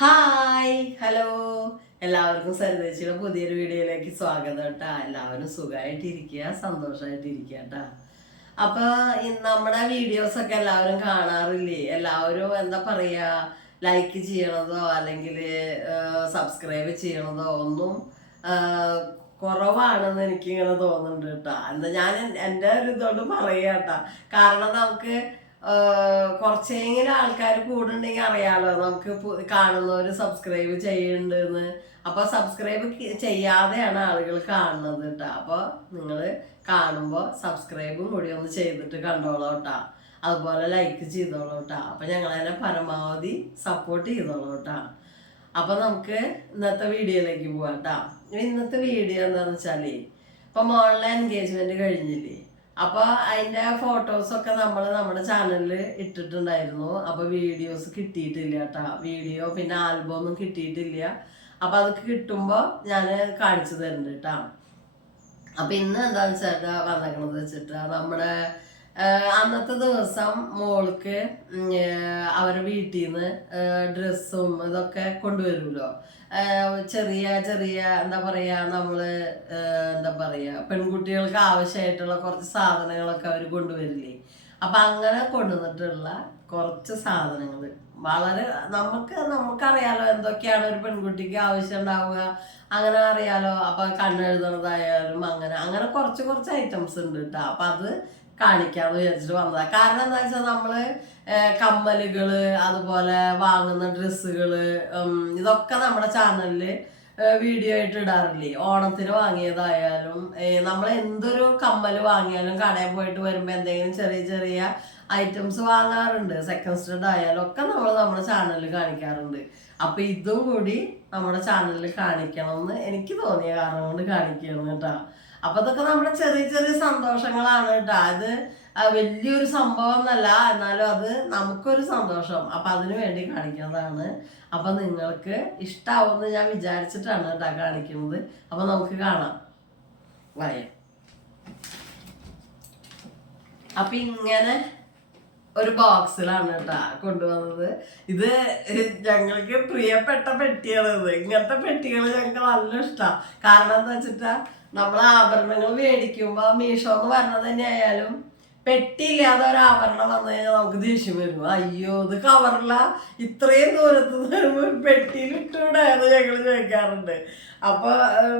Hi hello എല്ലാവർക്കും സരിതേച്ചിയുടെ പുതിയൊരു വീഡിയോയിലേക്ക് സ്വാഗതം കേട്ടാ. എല്ലാവരും സുഖമായിട്ടിരിക്കുക, സന്തോഷമായിട്ടിരിക്കുക കേട്ടാ. അപ്പൊ നമ്മുടെ വീഡിയോസ് ഒക്കെ എല്ലാവരും കാണാറില്ലേ? എല്ലാവരും എന്താ പറയാ, ലൈക്ക് ചെയ്യണതോ അല്ലെങ്കിൽ സബ്സ്ക്രൈബ് ചെയ്യണതോ ഒന്നും കുറവാണെന്ന് എനിക്കിങ്ങനെ തോന്നുന്നുണ്ട് കേട്ടാ. എന്താ ഞാൻ എൻ്റെ ഒരു ഇതോട് പറയാട്ടാ. കാരണം നമുക്ക് കുറച്ചെങ്കിലും ആൾക്കാർ കൂടുണ്ടെങ്കിൽ അറിയാലോ, നമുക്ക് കാണുന്നവര് സബ്സ്ക്രൈബ് ചെയ്യുന്നുണ്ടെന്ന്. അപ്പൊ സബ്സ്ക്രൈബ് ചെയ്യാതെയാണ് ആളുകൾ കാണുന്നത് കേട്ടോ. അപ്പൊ നിങ്ങൾ കാണുമ്പോൾ സബ്സ്ക്രൈബും കൂടി ഒന്ന് ചെയ്തിട്ട് കണ്ടോളൂ കേട്ടാ. അതുപോലെ ലൈക്ക് ചെയ്തോളൂ കേട്ടാ. അപ്പൊ ഞങ്ങളതിനെ പരമാവധി സപ്പോർട്ട് ചെയ്തോളൂ കേട്ടാ. അപ്പൊ നമുക്ക് ഇന്നത്തെ വീഡിയോയിലേക്ക് പോവാം കേട്ടാ. ഇന്നത്തെ വീഡിയോ എന്താന്ന് വെച്ചാല്, ഇപ്പൊ മോളിലെ എൻഗേജ്മെന്റ് കഴിഞ്ഞില്ലേ, അപ്പൊ അതിന്റെ ഫോട്ടോസൊക്കെ നമ്മൾ നമ്മുടെ ചാനലിൽ ഇട്ടിട്ടുണ്ടായിരുന്നു. അപ്പൊ വീഡിയോസ് കിട്ടിയിട്ടില്ല കേട്ടാ. വീഡിയോ പിന്നെ ആൽബം ഒന്നും കിട്ടിയിട്ടില്ല. അപ്പൊ അതൊക്കെ കിട്ടുമ്പോ ഞാൻ കാണിച്ചു തരുന്നുണ്ട് കേട്ടാ. അപ്പൊ ഇന്ന് എന്താന്ന് വെച്ചാ വന്നേക്കണത് വെച്ചിട്ടാ, നമ്മുടെ അന്നത്തെ ദിവസം മോൾക്ക് അവരെ വീട്ടിൽ നിന്ന് ഡ്രസ്സും ഇതൊക്കെ കൊണ്ടുവരുമല്ലോ. ചെറിയ ചെറിയ എന്താ പറയാ, നമ്മള് എന്താ പറയാ, പെൺകുട്ടികൾക്ക് ആവശ്യമായിട്ടുള്ള കുറച്ച് സാധനങ്ങളൊക്കെ അവർ കൊണ്ടുവരില്ലേ. അപ്പൊ അങ്ങനെ കൊണ്ടുവന്നിട്ടുള്ള കുറച്ച് സാധനങ്ങൾ വളരെ നമുക്കറിയാലോ എന്തൊക്കെയാണ് ഒരു പെൺകുട്ടിക്ക് ആവശ്യം ഉണ്ടാവുക, അങ്ങനെ അറിയാലോ. അപ്പൊ കണ്ണെഴുതുന്നതായാലും അങ്ങനെ അങ്ങനെ കുറച്ച് കുറച്ച് ഐറ്റംസ് ഉണ്ട് കേട്ടോ. അപ്പൊ അത് കാണിക്കാന്ന് വിചാരിച്ചിട്ട് വന്നതാ. കാരണം എന്താ വെച്ചാൽ നമ്മള് കമ്മലുകള്, അതുപോലെ വാങ്ങുന്ന ഡ്രസ്സുകള്, ഇതൊക്കെ നമ്മുടെ ചാനലില് വീഡിയോ ആയിട്ട് ഇടാറില്ലേ. ഓണത്തിന് വാങ്ങിയതായാലും നമ്മൾ എന്തൊരു കമ്മല് വാങ്ങിയാലും കടയിൽ പോയിട്ട് വരുമ്പോ എന്തെങ്കിലും ചെറിയ ചെറിയ ഐറ്റംസ് വാങ്ങാറുണ്ട്. സെക്കൻഡ് സ്റ്റാൻഡ് ആയാലും ഒക്കെ നമ്മൾ നമ്മുടെ ചാനലിൽ കാണിക്കാറുണ്ട്. അപ്പൊ ഇതും കൂടി നമ്മുടെ ചാനലിൽ കാണിക്കണം എന്ന് എനിക്ക് തോന്നിയ കാരണം കൊണ്ട് കാണിക്കണം കേട്ടാ. അപ്പൊ ഇതൊക്കെ നമ്മുടെ ചെറിയ ചെറിയ സന്തോഷങ്ങളാണ് കേട്ടാ. അത് വലിയൊരു സംഭവം എന്നല്ല, എന്നാലും അത് നമുക്കൊരു സന്തോഷം. അപ്പൊ അതിനു വേണ്ടി കാണിക്കുന്നതാണ്. അപ്പൊ നിങ്ങൾക്ക് ഇഷ്ടാവുമെന്ന് ഞാൻ വിചാരിച്ചിട്ടാണ് കേട്ടാ കാണിക്കുന്നത്. അപ്പൊ നമുക്ക് കാണാം. വായ. അപ്പൊ ഇങ്ങനെ ഒരു ബോക്സിലാണ് കേട്ടാ കൊണ്ടുവന്നത്. ഇത് ഞങ്ങൾക്ക് പ്രിയപ്പെട്ട പെട്ടിയാണ്. ഇത് ഇങ്ങനത്തെ പെട്ടികൾ ഞങ്ങൾക്ക് നല്ല ഇഷ്ടമാണ്. കാരണം എന്താ വെച്ചിട്ടാ, നമ്മൾ ആഭരണങ്ങൾ മേടിക്കുമ്പോ മീഷോ എന്ന് പറഞ്ഞത് തന്നെ ആയാലും പെട്ടിയില്ലാതെ ഒരു ആഭരണം വന്നു കഴിഞ്ഞാൽ നമുക്ക് ദേഷ്യം വരും. അയ്യോ ഇത് കവറില, ഇത്രയും ദൂരത്ത് ഒരു പെട്ടിയിൽ ഇട്ടുകൂടാന്ന് ഞങ്ങൾ ചോദിക്കാറുണ്ട്. അപ്പൊ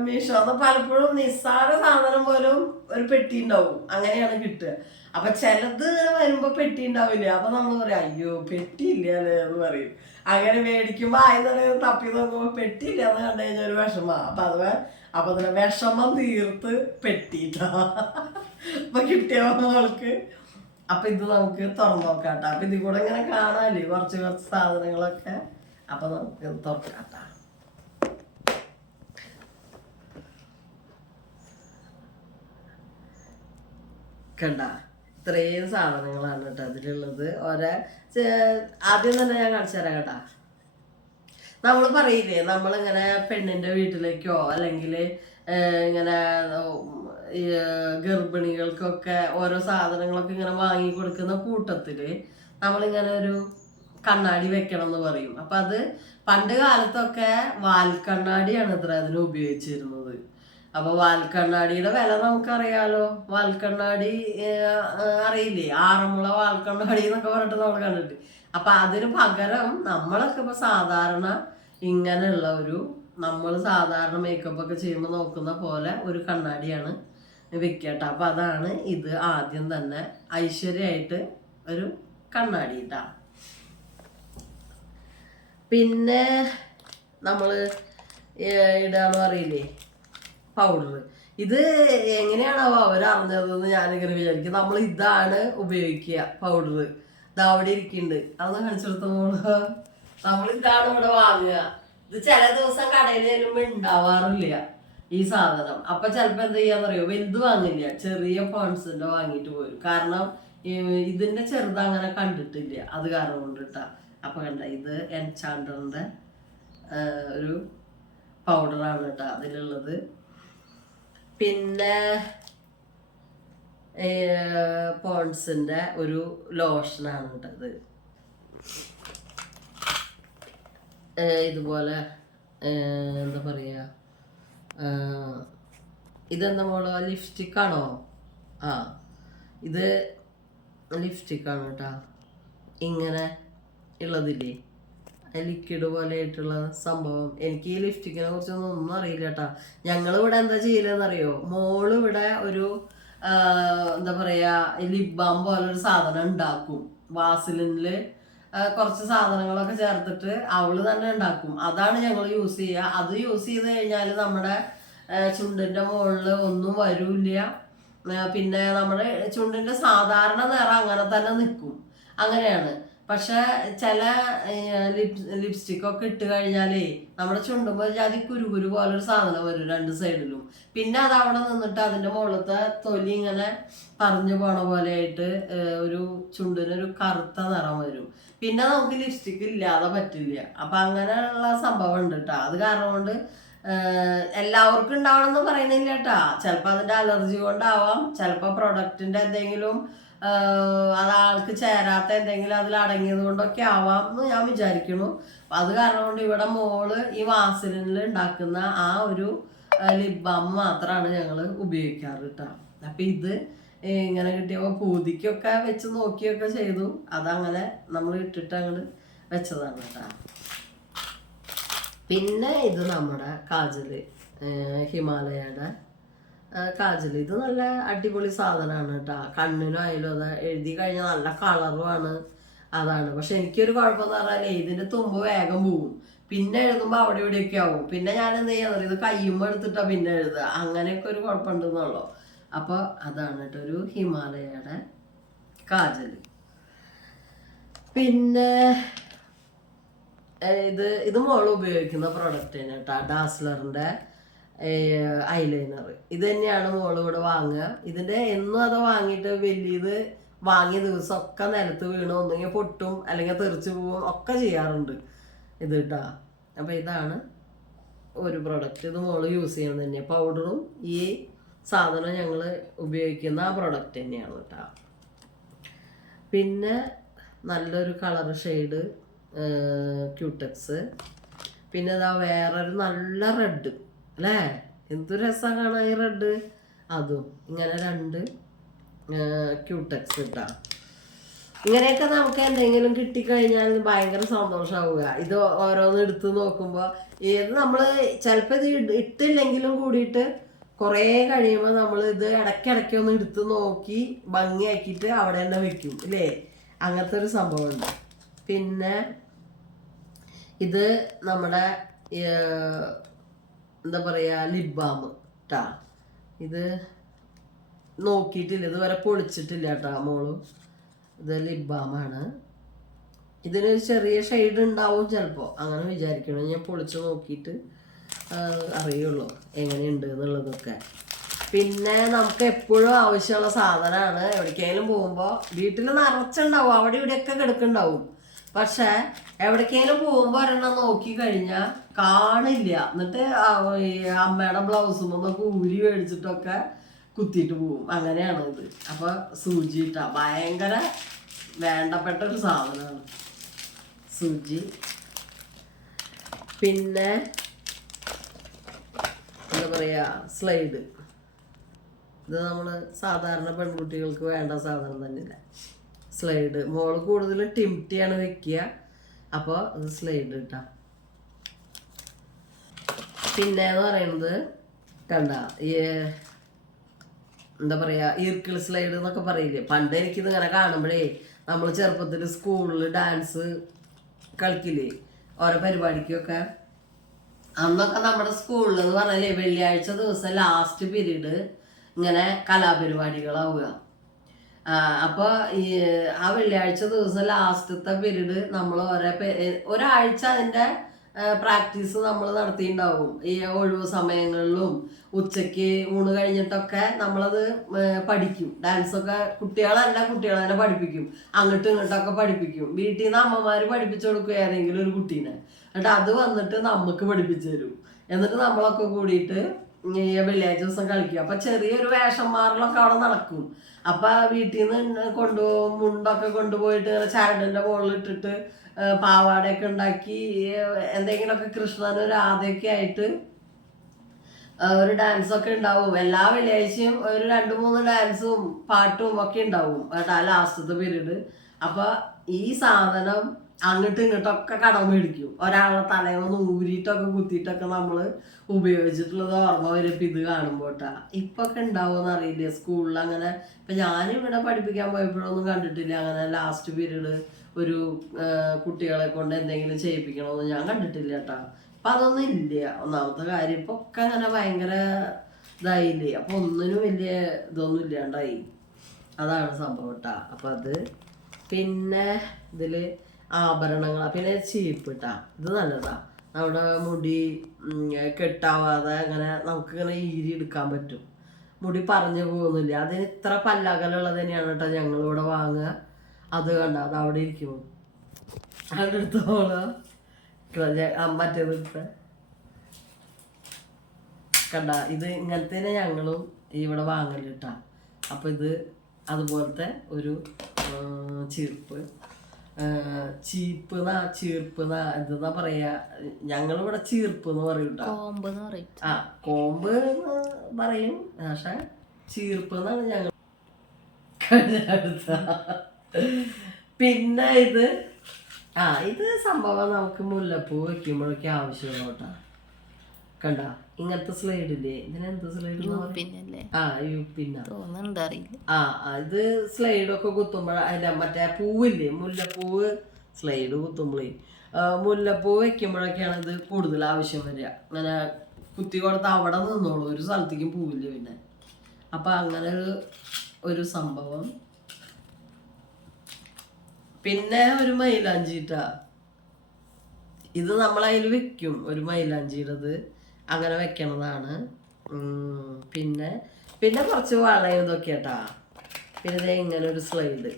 മീഷോന്ന് പലപ്പോഴും നിസ്സാര സാധനം പോലും ഒരു പെട്ടി ഉണ്ടാവും, അങ്ങനെയാണ് കിട്ടുക. അപ്പൊ ചിലത് വരുമ്പോ പെട്ടി ഉണ്ടാവില്ല. അപ്പൊ നമ്മൾ പറയും അയ്യോ പെട്ടി ഇല്ലല്ലേ എന്ന് പറയും. അങ്ങനെ മേടിക്കുമ്പോ ആയെന്ന് തപ്പി നോക്കുമ്പോ പെട്ടി ഇല്ലാന്ന് കണ്ടു കഴിഞ്ഞാൽ ഒരു വിഷമ. അപ്പൊ അതിനെ വിഷമം തീർത്ത് പെട്ടിട്ടാ അപ്പൊ കിട്ടിയ മോൾക്ക്. അപ്പൊ ഇത് നമുക്ക് തുറന്നു നോക്കാട്ടാ. അപ്പൊ ഇതിൽ കൂടെ ഇങ്ങനെ കാണാല്ലേ കുറച്ച് കുറച്ച് സാധനങ്ങളൊക്കെ. അപ്പൊ നമുക്ക് തുറക്കാട്ടാ. കണ്ട ഇത്രയും സാധനങ്ങളാണ് കേട്ടോ അതിലുള്ളത്. ആദ്യം തന്നെ ഞാൻ കാണിച്ചു തരാം കേട്ടാ. നമ്മൾ പറയില്ലേ, നമ്മളിങ്ങനെ പെണ്ണിന്റെ വീട്ടിലേക്കോ അല്ലെങ്കിൽ ഇങ്ങനെ ഗർഭിണികൾക്കൊക്കെ ഓരോ സാധനങ്ങളൊക്കെ ഇങ്ങനെ വാങ്ങി കൊടുക്കുന്ന കൂട്ടത്തില് നമ്മളിങ്ങനെ ഒരു കണ്ണാടി വെക്കണം എന്ന് പറയും. അപ്പൊ അത് പണ്ട് കാലത്തൊക്കെ വാൽക്കണ്ണാടിയാണ് ഇത്ര അതിന് ഉപയോഗിച്ചിരുന്നത്. അപ്പൊ വാൽക്കണ്ണാടിയുടെ വില നമുക്കറിയാലോ. വാൽക്കണ്ണാടി അറിയില്ലേ, ആറന്മുള വാൽക്കണ്ണാടി എന്നൊക്കെ പറഞ്ഞിട്ട് നമ്മൾ കണ്ടിട്ട്. അപ്പൊ അതിന് പകരം നമ്മളൊക്കെ ഇപ്പൊ സാധാരണ ഇങ്ങനെയുള്ള നമ്മൾ സാധാരണ മേക്കപ്പ് ഒക്കെ ചെയ്യുമ്പോൾ നോക്കുന്ന പോലെ ഒരു കണ്ണാടിയാണ് വെക്കട്ടെ. അപ്പൊ അതാണ് ഇത്. ആദ്യം തന്നെ ഐശ്വര്യമായിട്ട് ഒരു കണ്ണാടി ഇട്ടാ. പിന്നെ നമ്മള് ഇടാന്ന് പറയില്ലേ പൗഡർ. ഇത് എങ്ങനെയാണോ അവരറിഞ്ഞതെന്ന് ഞാനിങ്ങനെ വിചാരിക്കും. നമ്മൾ ഇതാണ് ഉപയോഗിക്കുക പൗഡർ. ഇത് അവിടെ ഇരിക്കുന്നുണ്ട്, അതൊന്ന് കാണിച്ചെടുത്തോളൂ. നമ്മൾ ഇതാണ് ഇവിടെ വാങ്ങുക. ഇത് ചില ദിവസം കടയിൽ ചെല്ലുമ്പോ ഉണ്ടാവാറില്ല ഈ സാധനം. അപ്പൊ ചിലപ്പോ എന്താ ചെയ്യാന്നറിയോ, വലുത് വാങ്ങില്ല, ചെറിയ പോൺസിന്റെ വാങ്ങിയിട്ട് പോരും. കാരണം ഇതിന്റെ ചെറുത് അങ്ങനെ കണ്ടിട്ടില്ല, അത് കാരണം കൊണ്ടിട്ടാ. അപ്പൊ കണ്ട ഇത് എൻചാണ്ടറിന്റെ ഒരു പൗഡറാണ് കേട്ടോ അതിലുള്ളത്. പിന്നെ പോൺസിന്റെ ഒരു ലോഷനാണ് കേട്ടത്. ഇതുപോലെ എന്താ പറയുക, ഇതെന്താ മോള് ലിപ്സ്റ്റിക്കാണോ? ആ, ഇത് ലിപ്സ്റ്റിക്കാണ് കേട്ടോ. ഇങ്ങനെ ഉള്ളതില്ലേ, ലിക്വിഡ് പോലെ ആയിട്ടുള്ള സംഭവം. എനിക്ക് ഈ ലിപ്സ്റ്റിക്കിനെ കുറിച്ചൊന്നും ഒന്നും അറിയില്ല കേട്ടോ. ഞങ്ങളിവിടെ എന്താ ചെയ്യലെന്നറിയോ, മോള് ഇവിടെ ഒരു എന്താ പറയുക ലിപ് ബാം പോലൊരു സാധനം ഉണ്ടാക്കും. വാസലിനിൽ കുറച്ച് സാധനങ്ങളൊക്കെ ചേർത്തിട്ട് അവള് തന്നെ ഉണ്ടാക്കും. അതാണ് ഞങ്ങൾ യൂസ് ചെയ്യുക. അത് യൂസ് ചെയ്ത് കഴിഞ്ഞാൽ നമ്മുടെ ചുണ്ടിൻ്റെ മുകളിൽ ഒന്നും വരില്ല. പിന്നെ നമ്മുടെ ചുണ്ടിൻ്റെ സാധാരണ നിറം അങ്ങനെ തന്നെ നിൽക്കും. അങ്ങനെയാണ്. പക്ഷെ ചില ലിപ്സ്റ്റിക്കൊക്കെ ഇട്ട് കഴിഞ്ഞാലേ നമ്മുടെ ചുണ്ടുമ്പോൾ ജാതി കുരുകുരു പോലൊരു സാധനം വരും രണ്ട് സൈഡിലും. പിന്നെ അത് അവിടെ നിന്നിട്ട് അതിൻ്റെ മുകളിലത്തെ തൊലി ഇങ്ങനെ പറഞ്ഞു പോണ പോലെ ആയിട്ട് ഒരു ചുണ്ടിനൊരു കറുത്ത നിറം വരും. പിന്നെ നമുക്ക് ലിപ്സ്റ്റിക്ക് ഇല്ലാതെ പറ്റില്ല. അപ്പം അങ്ങനെയുള്ള സംഭവം ഉണ്ട് കേട്ടോ. അത് കാരണം കൊണ്ട് എല്ലാവർക്കും ഉണ്ടാവണമെന്ന് പറയണില്ല കേട്ടാ. ചിലപ്പോൾ അതിൻ്റെ അലർജി കൊണ്ടാവാം, ചിലപ്പോൾ പ്രൊഡക്റ്റിൻ്റെ എന്തെങ്കിലും അത് ആൾക്ക് ചേരാത്ത എന്തെങ്കിലും അതിൽ അടങ്ങിയത് കൊണ്ടൊക്കെ ആവാം എന്ന് ഞാൻ വിചാരിക്കുന്നു. അത് കാരണം കൊണ്ട് ഇവിടെ മോള് ഈ വാസലിനിൽ ഉണ്ടാക്കുന്ന ആ ഒരു ലിപ് ബാം മാത്രമാണ് ഞങ്ങൾ ഉപയോഗിക്കാറ് കേട്ടോ. അപ്പം ഇത് ഇങ്ങനെ കിട്ടിയപ്പോൾ പൂതിക്കൊക്കെ വെച്ച് നോക്കിയൊക്കെ ചെയ്തു. അതങ്ങനെ നമ്മൾ ഇട്ടിട്ട് അങ്ങോട്ട് വെച്ചതാണ് കേട്ടോ. പിന്നെ ഇത് നമ്മുടെ കാജല്, ഹിമാലയയുടെ കാജൽ. ഇത് നല്ല അടിപൊളി സാധനമാണ് കേട്ടോ. കണ്ണിനായാലും അത് എഴുതി കഴിഞ്ഞാൽ നല്ല കളറുമാണ്. അതാണ്. പക്ഷെ എനിക്കൊരു കുഴപ്പമെന്ന് പറഞ്ഞാൽ ഇതിൻ്റെ തുമ്പ് വേഗം പോവും. പിന്നെ എഴുതുമ്പോൾ അവിടെ ഇവിടെയൊക്കെ ആവും. പിന്നെ ഞാൻ എന്ത് ചെയ്യാന്ന് പറയുക, ഇത് കയ്യുമ്പോൾ എടുത്തിട്ടാണ് പിന്നെ എഴുതുക. അങ്ങനെയൊക്കെ ഒരു കുഴപ്പമുണ്ടെന്നുള്ളൂ. അപ്പോൾ അതാണ് കേട്ടോ ഒരു ഹിമാലയയുടെ കാജൽ. പിന്നെ ഇത് മോൾ ഉപയോഗിക്കുന്ന പ്രൊഡക്റ്റ് തന്നെ കേട്ടോ, ഡാസ്ലറിൻ്റെ ഐലൈനർ. ഇത് തന്നെയാണ് മോള് ഇവിടെ വാങ്ങുക. ഇതിൻ്റെ എന്നും അത് വാങ്ങിയിട്ട് വലിയത് വാങ്ങിയ ദിവസമൊക്കെ നിലത്ത് വീണ് ഒന്നെങ്കിൽ പൊട്ടും അല്ലെങ്കിൽ തെറിച്ച് പോവും ഒക്കെ ചെയ്യാറുണ്ട് ഇത് കേട്ടോ. അപ്പം ഇതാണ് ഒരു പ്രൊഡക്റ്റ്. ഇത് മോള് യൂസ് ചെയ്യുന്നത് തന്നെയാണ്. പൗഡറും ഈ സാധനം ഞങ്ങൾ ഉപയോഗിക്കുന്ന ആ പ്രൊഡക്റ്റ് തന്നെയാണ് കേട്ടോ. പിന്നെ നല്ലൊരു കളർ ഷെയ്ഡ് ക്യൂടെക്സ്. പിന്നെ ഇതാ വേറൊരു നല്ല റെഡ് അല്ലേ, എന്ത് രസം കാണാൻ ഈ റെഡ്. അതും ഇങ്ങനെ രണ്ട് ക്യൂടെക്സ് ഇട്ടാ. ഇങ്ങനെയൊക്കെ നമുക്ക് എന്തെങ്കിലും കിട്ടിക്കഴിഞ്ഞാൽ ഭയങ്കര സന്തോഷമാവുക. ഇത് ഓരോന്ന് എടുത്ത് നോക്കുമ്പോൾ ഏത് നമ്മൾ ചിലപ്പോൾ ഇത് ഇട്ടില്ലെങ്കിലും കൂടിയിട്ട് കുറേ കഴിയുമ്പോൾ നമ്മൾ ഇത് ഇടയ്ക്കിടയ്ക്ക് ഒന്ന് എടുത്ത് നോക്കി ഭംഗിയാക്കിയിട്ട് അവിടെ തന്നെ വെക്കും ഇല്ലേ. അങ്ങനത്തെ ഒരു സംഭവമുണ്ട്. പിന്നെ ഇത് നമ്മുടെ എന്താ പറയുക ലിപ് ബാം കേട്ടാ. ഇത് നോക്കിയിട്ടില്ല, ഇതുവരെ പൊളിച്ചിട്ടില്ല കേട്ടോ മോള്. ഇത് ലിപ് ബാമാണ്. ഇതിനൊരു ചെറിയ ഷെയ്ഡ് ഉണ്ടാവും ചിലപ്പോൾ, അങ്ങനെ വിചാരിക്കണം. ഞാൻ പൊളിച്ച് നോക്കിയിട്ട് അറിയുള്ളൂ എങ്ങനെയുണ്ട് എന്നുള്ളതൊക്കെ. പിന്നെ നമുക്ക് എപ്പോഴും ആവശ്യമുള്ള സാധനമാണ്. എവിടേക്കെങ്കിലും പോകുമ്പോൾ വീട്ടിൽ നിറച്ചുണ്ടാവും, അവിടെ ഇവിടെയൊക്കെ കിടക്കുന്നുണ്ടാവും. പക്ഷെ എവിടേക്കെങ്കിലും പോകുമ്പോൾ ഒരെണ്ണം നോക്കി കഴിഞ്ഞാൽ കാണില്ല. എന്നിട്ട് അമ്മയുടെ ബ്ലൗസും ഒന്നൊക്കെ ഊരി മേടിച്ചിട്ടൊക്കെ കുത്തിയിട്ട് പോവും. അങ്ങനെയാണ് ഇത്. അപ്പോൾ സൂചി ഇട്ടാ ഭയങ്കര വേണ്ടപ്പെട്ട ഒരു സാധനമാണ് സൂചി. പിന്നെ എന്താ പറയുക സ്ലൈഡ്. ഇത് നമ്മൾ സാധാരണ പെൺകുട്ടികൾക്ക് വേണ്ട സാധനം തന്നെയല്ല സ്ലൈഡ്. മോള് കൂടുതൽ ടിംറ്റിയാണ് വെക്കുക, അപ്പോൾ അത് സ്ലൈഡ് കിട്ടാം. പിന്നെ എന്ന് പറയുന്നത് കണ്ട ഈ എന്താ പറയുക ഈർക്കിൾ സ്ലൈഡ് എന്നൊക്കെ പറയില്ലേ. പണ്ട് എനിക്കിത് ഇങ്ങനെ കാണുമ്പോഴേ നമ്മൾ ചെറുപ്പത്തിൽ സ്കൂളിൽ ഡാൻസ് കളിക്കില്ലേ ഓരോ പരിപാടിക്കൊക്കെ, അന്നൊക്കെ നമ്മുടെ സ്കൂളിൽ എന്ന് പറഞ്ഞാലേ വെള്ളിയാഴ്ച ദിവസം ലാസ്റ്റ് പീരീഡ് ഇങ്ങനെ കലാപരിപാടികളാവുക. അപ്പോൾ ഈ ആ വെള്ളിയാഴ്ച ദിവസം ലാസ്റ്റത്തെ പീരീഡ് നമ്മൾ ഒരാഴ്ച അതിൻ്റെ പ്രാക്ടീസ് നമ്മൾ നടത്തിയിട്ടുണ്ടാവും. ഈ ഒഴിവ് സമയങ്ങളിലും ഉച്ചയ്ക്ക് ഊണ് കഴിഞ്ഞിട്ടൊക്കെ നമ്മളത് പഠിക്കും. ഡാൻസൊക്കെ കുട്ടികളെ തന്നെ പഠിപ്പിക്കും, അങ്ങോട്ടും ഇങ്ങോട്ടൊക്കെ പഠിപ്പിക്കും. വീട്ടിൽ നിന്ന് അമ്മമാർ പഠിപ്പിച്ചു കൊടുക്കും ഏതെങ്കിലും ഒരു കുട്ടീനെ. എന്നിട്ട് അത് വന്നിട്ട് നമുക്ക് പഠിപ്പിച്ചു തരും. എന്നിട്ട് നമ്മളൊക്കെ കൂടിയിട്ട് വെള്ളിയാഴ്ച ദിവസം കളിക്കും. അപ്പം ചെറിയൊരു വേഷം മാറലൊക്കെ അവിടെ നടക്കും. അപ്പം വീട്ടിൽ നിന്ന് മുണ്ടൊക്കെ കൊണ്ടുപോയിട്ട് ഇങ്ങനെ ചരടിൻ്റെ മുകളിൽ ഇട്ടിട്ട് പാവാടയൊക്കെ ഉണ്ടാക്കി എന്തെങ്കിലുമൊക്കെ കൃഷ്ണനും രാധയൊക്കെ ആയിട്ട് ഒരു ഡാൻസൊക്കെ ഉണ്ടാവും. എല്ലാ വെള്ളിയാഴ്ചയും ഒരു 2-3 ഡാൻസും പാട്ടും ഒക്കെ ഉണ്ടാവും കേട്ടാ ലാസ്റ്റത്തെ പീരീഡ്. അപ്പൊ ഈ സാധനം അങ്ങോട്ടും ഇങ്ങോട്ടൊക്കെ കടം മേടിക്കും. ഒരാളെ തലയൊന്ന് ഊരിയിട്ടൊക്കെ കുത്തിയിട്ടൊക്കെ നമ്മള് ഉപയോഗിച്ചിട്ടുള്ളത് ഓർമ്മ വരും ഇപ്പൊ ഇത് കാണുമ്പോട്ടാ. ഇപ്പൊക്കെ ഉണ്ടാവുമെന്ന് അറിയില്ല സ്കൂളിൽ അങ്ങനെ. ഇപ്പൊ ഞാനിവിടെ പഠിപ്പിക്കാൻ പോയപ്പോഴൊന്നും കണ്ടിട്ടില്ല അങ്ങനെ ലാസ്റ്റ് പീരീഡ് ഒരു കുട്ടികളെ കൊണ്ട് എന്തെങ്കിലും ചെയ്യിപ്പിക്കണമെന്ന് ഞാൻ കണ്ടിട്ടില്ല കേട്ടാ. അപ്പൊ അതൊന്നും ഇല്ല. ഒന്നാമത്തെ കാര്യം ഇപ്പൊ ഒക്കെ അങ്ങനെ ഭയങ്കര ഇതായില്ലേ. അപ്പൊ ഒന്നിനും വലിയ ഇതൊന്നും ഇല്ലാണ്ടായി. അതാണ് സംഭവം കേട്ടാ. അപ്പൊ അത് പിന്നെ ഇതില് ആഭരണങ്ങൾ, പിന്നെ ചീപ്പ് ഇട്ടാ. ഇത് നല്ലതാ. നമ്മുടെ മുടി കെട്ടാവാതെ അങ്ങനെ നമുക്കിങ്ങനെ ഈരി എടുക്കാൻ പറ്റും. മുടി പറഞ്ഞു പോകുന്നില്ല. അതിന് ഇത്ര പല്ലകലുള്ളത് തന്നെയാണ് കേട്ടോ ഞങ്ങളിവിടെ വാങ്ങുക. അത് കണ്ട അത് അവിടെ ഇരിക്കുന്നു. അവിടെ എടുത്തോളാ മറ്റേത് എടുത്ത കണ്ട. ഇത് ഇങ്ങനത്തെ ഞങ്ങളും ഇവിടെ വാങ്ങലിട്ടാ. അപ്പൊ ഇത് അതുപോലത്തെ ഒരു ചീർപ്പ് ചീപ്പ് ചീർപ്പ് എന്താ പറയാ, ഞങ്ങളിവിടെ ചീർപ്പ് എന്ന് പറയും കേട്ടോ. ആ കോമ്പ് പറയും, പക്ഷെ ചീർപ്പ് എന്നാണ് ഞങ്ങൾ. പിന്നെ ഇത് സംഭവം നമുക്ക് മുല്ലപ്പൂ വെക്കുമ്പോഴൊക്കെ ആവശ്യമുള്ള കേട്ടോ. കണ്ട ഇങ്ങനത്തെ സ്ലൈഡ് ഇല്ലേ, ഇതിനെന്ത് സ്ലൈഡ്? ഇത് സ്ലൈഡൊക്കെ കുത്തുമ്പോഴ അതിന്റെ മറ്റേ പൂവില്ലേ മുല്ലപ്പൂവ്, സ്ലൈഡ് കുത്തുമ്പോഴേ മുല്ലപ്പൂ വെക്കുമ്പോഴൊക്കെയാണ് ഇത് കൂടുതൽ ആവശ്യം വരിക. അങ്ങനെ കുത്തി കൊടുത്ത് അവിടെ നിന്നോളൂ, ഒരു സ്ഥലത്തേക്കും പൂവില്ല പിന്നെ. അപ്പൊ അങ്ങനെ ഒരു സംഭവം. പിന്നെ ഒരു മൈലാഞ്ചിട്ടാ. ഇത് നമ്മളതിൽ വെക്കും, ഒരു മൈലാഞ്ചിയുടേത് അങ്ങനെ വെക്കണതാണ്. പിന്നെ പിന്നെ കുറച്ച് വളയും ഇതൊക്കെ കേട്ടാ. പിന്നെ ഇങ്ങനെ ഒരു സ്ലൈഡ്,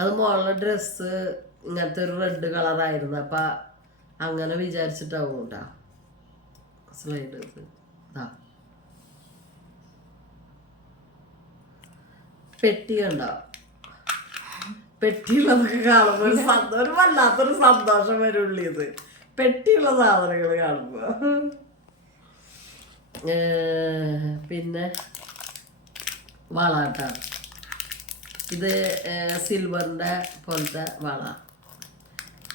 അത് മോളുടെ ഡ്രസ്സ് ഇങ്ങനത്തെ ഒരു റെഡ് കളറായിരുന്നു. അപ്പൊ അങ്ങനെ വിചാരിച്ചിട്ടാവും കേട്ടാ സ്ലൈഡ്. പെട്ടി കണ്ടോ, പെട്ടിയുള്ളതൊക്കെ കാണുമ്പോൾ ഒരു വല്ലാത്തൊരു സന്തോഷം വരുള്ളൂ. ഇത് പെട്ടിയുള്ള സാധനങ്ങൾ കാണുമ്പോ. പിന്നെ വളാട്ട, ഇത് സിൽവറിന്റെ പോലത്തെ വള.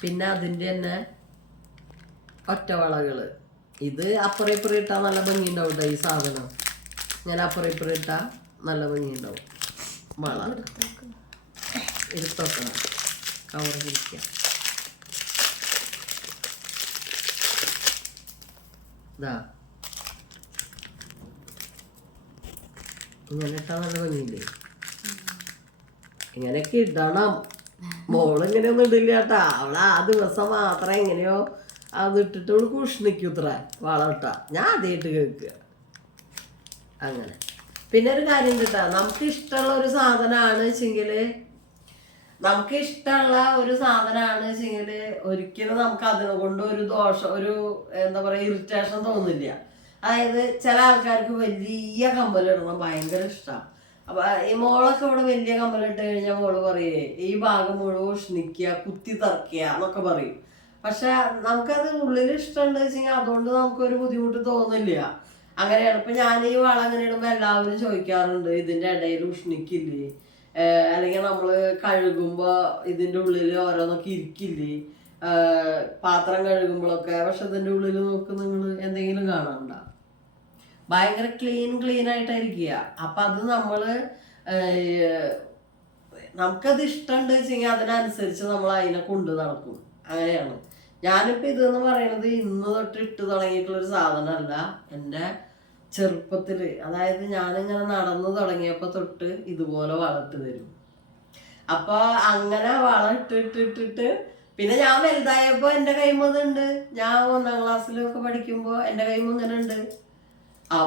പിന്നെ അതിൻ്റെ തന്നെ ഒറ്റ വളകള്. ഇത് അപ്പുറം ഇപ്പുറം ഇട്ടാൽ നല്ല ഭംഗി ഉണ്ടാവും കേട്ടോ. ഈ സാധനം ഞാൻ അപ്പുറം ഇപ്പുറം ഇട്ടാൽ നല്ല ഭംഗി ഉണ്ടാവും. വള എടുത്തോക്കണം, കവർ പിടിക്കാം. ഇങ്ങനെ ഇട്ടാ നല്ല ഭംഗിയില്ലേ. ഇങ്ങനെയൊക്കെ ഇടണം. മോളിങ്ങനെയൊന്നും ഇടില്ല കേട്ടാ. അവളെ ആ ദിവസം മാത്രം എങ്ങനെയോ അത് ഇട്ടിട്ട് അവൾക്ക് ഉഷ്ണിക്കൂത്ര വളം ഇട്ടാ. ഞാൻ ആദ്യമായിട്ട് കേൾക്കുക അങ്ങനെ. പിന്നെ ഒരു കാര്യം കേട്ടാ, നമുക്ക് ഇഷ്ടമുള്ള ഒരു സാധനമാണ് വെച്ചെങ്കില് ഒരിക്കലും നമുക്ക് അതിനെ കൊണ്ട് ഒരു ദോഷം, ഒരു എന്താ പറയാ ഇറിറ്റേഷൻ തോന്നില്ല. അതായത് ചില ആൾക്കാർക്ക് വലിയ കമ്മലിടണം ഭയങ്കര ഇഷ്ടമാണ്. അപ്പൊ ഈ മോളൊക്കെ ഇവിടെ വലിയ കമ്മലിട്ട് കഴിഞ്ഞാൽ മോള് പറയേ ഈ ഭാഗം മുഴുവൻ ഉഷ്ണിക്കുക, കുത്തി തറക്കുക എന്നൊക്കെ പറയും. പക്ഷെ നമുക്കത് ഉള്ളിൽ ഇഷ്ടമുണ്ട് വെച്ചെങ്കിൽ അതുകൊണ്ട് നമുക്കൊരു ബുദ്ധിമുട്ട് തോന്നില്ല. അങ്ങനെയാണ്. ഇപ്പൊ ഞാൻ ഈ വള അങ്ങനെ ഇടുമ്പോ എല്ലാവരും ചോദിക്കാറുണ്ട്, ഇതിന്റെ ഇടയിൽ ഉഷ്ണിക്കില്ലേ, അല്ലെങ്കിൽ നമ്മള് കഴുകുമ്പോ ഇതിന്റെ ഉള്ളിൽ ഓരോന്നൊക്കെ ഇരിക്കില്ലേ പാത്രം കഴുകുമ്പോഴൊക്കെ. പക്ഷെ ഇതിന്റെ ഉള്ളിൽ നോക്ക് നിങ്ങൾ എന്തെങ്കിലും കാണാണ്ട, ഭയങ്കര ക്ലീൻ ആയിട്ടായിരിക്കുക. അപ്പൊ അത് നമുക്കത് ഇഷ്ടമുണ്ട് വെച്ചെങ്കിൽ അതിനനുസരിച്ച് നമ്മൾ അതിനെ കൊണ്ടു നടക്കും. അങ്ങനെയാണ്. ഞാനിപ്പോൾ ഇതെന്ന് പറയണത് ഇന്ന് തൊട്ട് ഇട്ട് തുടങ്ങിയിട്ടുള്ളൊരു സാധനമല്ല. എൻ്റെ ചെറുപ്പത്തിൽ, അതായത് ഞാനിങ്ങനെ നടന്നു തുടങ്ങിയപ്പോൾ തൊട്ട് ഇതുപോലെ വളമിട്ട് തരും. അപ്പൊ അങ്ങനെ വളം ഇട്ടിട്ടിട്ടിട്ട് പിന്നെ ഞാൻ വലുതായപ്പോൾ എൻ്റെ കൈമതുണ്ട്. ഞാൻ 1ാം ക്ലാസ്സിലൊക്കെ പഠിക്കുമ്പോൾ എൻ്റെ കൈമ ഇങ്ങനെ ഉണ്ട്.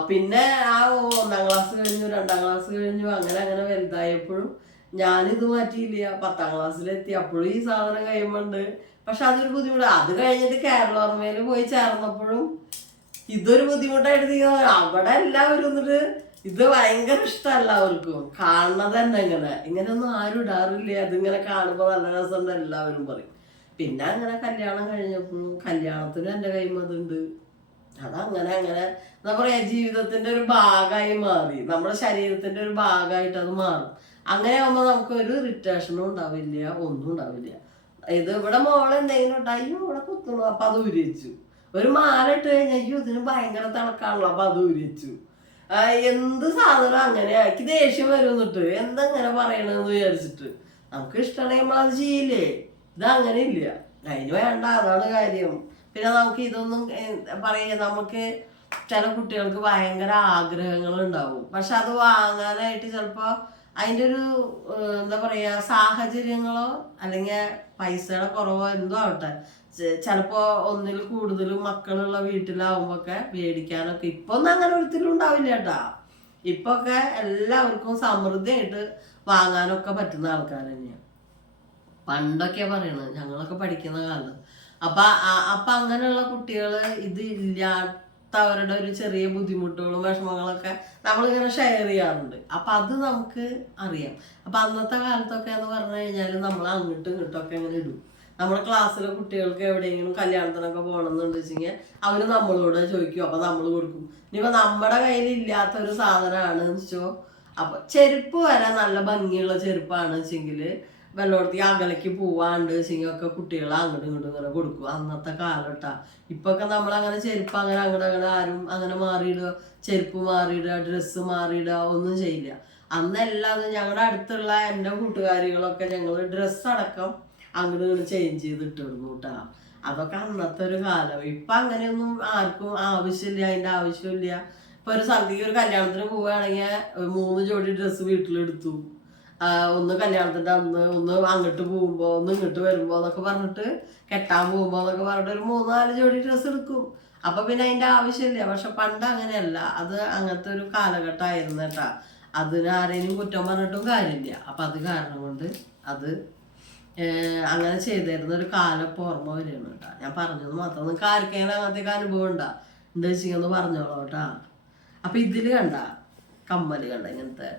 പിന്നെ ആ 1ാം ക്ലാസ് കഴിഞ്ഞു, 2ാം ക്ലാസ് കഴിഞ്ഞു, അങ്ങനെ വലുതായപ്പോഴും ഞാനിത് മാറ്റിയില്ല. 10ാം ക്ലാസ്സിലെത്തി അപ്പോഴും ഈ സാധനം കഴിയുമ്പോണ്ട്. പക്ഷെ അതൊരു ബുദ്ധിമുട്ട്. അത് കഴിഞ്ഞിട്ട് കേരളോർമയിൽ പോയി ചേർന്നപ്പോഴും ഇതൊരു ബുദ്ധിമുട്ടായിട്ട്. അവിടെ എല്ലാവരും എന്നിട്ട് ഇത് ഭയങ്കര ഇഷ്ടം എല്ലാവർക്കും. കാണുന്നത് തന്നെ ഇങ്ങനെയൊന്നും ആരും ഇടാറില്ല. അതിങ്ങനെ കാണുമ്പോൾ നല്ല രസമുണ്ട് എല്ലാവരും പറയും. പിന്നെ അങ്ങനെ കല്യാണം കഴിഞ്ഞപ്പോൾ കല്യാണത്തിന് എൻ്റെ കൈമ അതുണ്ട്. അതങ്ങനെ അങ്ങനെ എന്താ പറയാ, ജീവിതത്തിന്റെ ഒരു ഭാഗമായി മാറി, നമ്മുടെ ശരീരത്തിന്റെ ഒരു ഭാഗമായിട്ട് അത് മാറും. അങ്ങനെ ആകുമ്പോൾ നമുക്ക് ഒരു ഇറിറ്റേഷനും ഉണ്ടാവില്ല, ഒന്നും ഉണ്ടാവില്ല. ഇത് ഇവിടെ മോള് എന്തെങ്കിലും ഉണ്ടായോ ഇവിടെ കുത്തുള്ളൂ, അപ്പൊ അത് ഉരിച്ചു. ഒരു മാല ഇട്ട് കഴിഞ്ഞാൽ അയ്യോ ഇതിന് ഭയങ്കര തിളക്കാണല്ലോ, അപ്പൊ അത് ഉരിച്ചു. എന്ത് സാധനം അങ്ങനെയാ. എനിക്ക് ദേഷ്യം വരുന്നിട്ട് എന്തെങ്ങനെ പറയണെന്ന് വിചാരിച്ചിട്ട്. നമുക്ക് ഇഷ്ടമാണെങ്കിൽ നമ്മളത് ചെയ്യില്ലേ. ഇത് അങ്ങനെ ഇല്ല, അതിന് വേണ്ട, അതാണ് കാര്യം. പിന്നെ നമുക്ക് ഇതൊന്നും പറയാ, നമുക്ക് ചില കുട്ടികൾക്ക് ഭയങ്കര ആഗ്രഹങ്ങൾ ഉണ്ടാവും. പക്ഷെ അത് വാങ്ങാനായിട്ട് ചിലപ്പോൾ അതിൻ്റെ ഒരു എന്താ പറയാ സാഹചര്യങ്ങളോ അല്ലെങ്കിൽ പൈസയുടെ കുറവോ എന്തോ ആവട്ടെ, ചിലപ്പോൾ ഒന്നിൽ കൂടുതലും മക്കളുള്ള വീട്ടിലാവുമ്പോഴൊക്കെ മേടിക്കാനൊക്കെ ഇപ്പൊ ഒന്നും അങ്ങനെ ഒരിക്കലും ഉണ്ടാവില്ല കേട്ടാ. ഇപ്പൊ ഒക്കെ എല്ലാവർക്കും സമൃദ്ധിയായിട്ട് വാങ്ങാനൊക്കെ പറ്റുന്ന ആൾക്കാർ തന്നെയാണ്. പണ്ടൊക്കെ പറയണത് ഞങ്ങളൊക്കെ പഠിക്കുന്ന കാലം. അപ്പൊ അങ്ങനെയുള്ള കുട്ടികൾ ഇത് ഇല്ലാത്തവരുടെ ഒരു ചെറിയ ബുദ്ധിമുട്ടുകളും വിഷമങ്ങളൊക്കെ നമ്മളിങ്ങനെ ഷെയർ ചെയ്യാറുണ്ട്. അപ്പൊ അത് നമുക്ക് അറിയാം. അപ്പൊ അന്നത്തെ കാലത്തൊക്കെ എന്ന് പറഞ്ഞു കഴിഞ്ഞാൽ നമ്മൾ അങ്ങോട്ടും ഇങ്ങോട്ടൊക്കെ ഇങ്ങനെ ഇടും. നമ്മുടെ ക്ലാസ്സിലെ കുട്ടികൾക്ക് എവിടെയെങ്കിലും കല്യാണത്തിനൊക്കെ പോകണമെന്നുണ്ട് വെച്ചെങ്കിൽ അവര് നമ്മളോട് ചോദിക്കും, അപ്പൊ നമ്മൾ കൊടുക്കും. ഇനിയിപ്പോ നമ്മുടെ കയ്യിൽ ഇല്ലാത്തൊരു സാധനമാണ് വെച്ചോ, അപ്പൊ ചെരുപ്പ് വരെ നല്ല ഭംഗിയുള്ള ചെരുപ്പാണ് വെച്ചെങ്കില് വെള്ളോടത്തേക്ക് അകലേക്ക് പോവാണ്ട് വെച്ചെങ്കിൽ ഒക്കെ കുട്ടികൾ അങ്ങോട്ടും ഇങ്ങോട്ടും ഇങ്ങനെ കൊടുക്കും. അന്നത്തെ കാലട്ടാ. ഇപ്പൊക്കെ നമ്മളങ്ങനെ ചെരുപ്പ് അങ്ങനെ അങ്ങോട്ട് ആരും അങ്ങനെ മാറിയിടുക, ചെരുപ്പ് മാറിയിടുക, ഡ്രസ്സ് മാറിയിടുക ഒന്നും ചെയ്യില്ല. അന്നല്ലാതെ ഞങ്ങളുടെ അടുത്തുള്ള എൻ്റെ കൂട്ടുകാരികളൊക്കെ ഞങ്ങൾ ഡ്രസ്സടക്കം അങ്ങോട്ട് ഇങ്ങോട്ട് ചേഞ്ച് ചെയ്തിട്ട് ഇടുന്നു കേട്ടാ. അതൊക്കെ അന്നത്തെ ഒരു കാലം. ഇപ്പൊ അങ്ങനെയൊന്നും ആർക്കും ആവശ്യമില്ല, അതിന്റെ ആവശ്യമില്ല. ഇപ്പൊ ഒരു സ്ഥലത്തേക്ക് ഒരു കല്യാണത്തിന് പോവുകയാണെങ്കിൽ 3 ജോഡി ഡ്രസ്സ് വീട്ടിലെടുത്തു. ഒന്ന് കല്യാണത്തിന്റെ അന്ന്, ഒന്ന് അങ്ങോട്ട് പോകുമ്പോ, ഒന്ന് ഇങ്ങോട്ട് വരുമ്പോ എന്നൊക്കെ പറഞ്ഞിട്ട്, കെട്ടാൻ പോകുമ്പോ എന്നൊക്കെ പറഞ്ഞിട്ട് ഒരു 3-4 ജോഡി ഡ്രസ്സ് എടുക്കും. അപ്പൊ പിന്നെ അതിന്റെ ആവശ്യമില്ല. പക്ഷെ പണ്ട് അങ്ങനെയല്ല. അത് അങ്ങനത്തെ ഒരു കാലഘട്ടമായിരുന്നു കേട്ടാ. അതിന് ആരെയും കുറ്റം പറഞ്ഞിട്ടും കാര്യമില്ല. അപ്പൊ അത് കാരണം കൊണ്ട് അത് അങ്ങനെ ചെയ്തിരുന്ന ഒരു കാലം ഇപ്പോൾ ഓർമ്മ വരികയാണ് കേട്ടാ. ഞാൻ പറഞ്ഞത് മാത്രം. നിങ്ങൾക്ക് ആർക്കെങ്കിലും അങ്ങനത്തേക്ക് അനുഭവം ഉണ്ടാ എന്താ വെച്ചെന്ന് പറഞ്ഞോളൂ കേട്ടാ. അപ്പൊ ഇതില് കണ്ട കമ്മല് കണ്ട, ഇങ്ങനത്തെ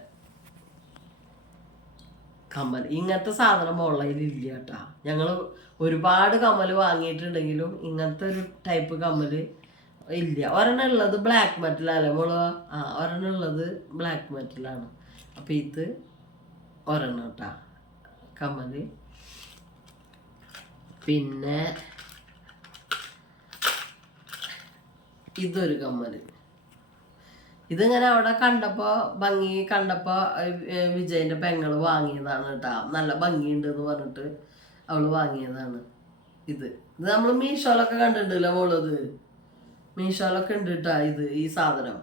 കമ്മൽ, ഇങ്ങനത്തെ സാധനം ഓൺലൈനിൽ ഇല്ല കേട്ടാ. ഞങ്ങൾ ഒരുപാട് കമ്മൽ വാങ്ങിയിട്ടുണ്ടെങ്കിലും ഇങ്ങനത്തെ ഒരു ടൈപ്പ് കമ്മല് ഇല്ല. ഒരെണ്ണം ഉള്ളത് ബ്ലാക്ക് മെറ്റലല്ലേ മോള്? ഒരെണ്ണം ഉള്ളത് ബ്ലാക്ക് മെറ്റലാണ്. അപ്പൊ ഇത് ഒരെണ്ണം കേട്ടാ കമ്മല്. പിന്നെ ഇതൊരു കമ്മല്. ഇതിങ്ങനെ അവിടെ കണ്ടപ്പോ ഭംഗി കണ്ടപ്പോ വിജയന്റെ പെങ്ങള് വാങ്ങിയതാണ് കേട്ടാ. നല്ല ഭംഗിയുണ്ട് എന്ന് പറഞ്ഞിട്ട് അവള് വാങ്ങിയതാണ്. ഇത് നമ്മൾ മീഷോലൊക്കെ കണ്ടിട്ടുണ്ടല്ലോ മോളത്, മീഷോലൊക്കെ ഉണ്ട് കേട്ടാ ഇത്, ഈ സാധനം.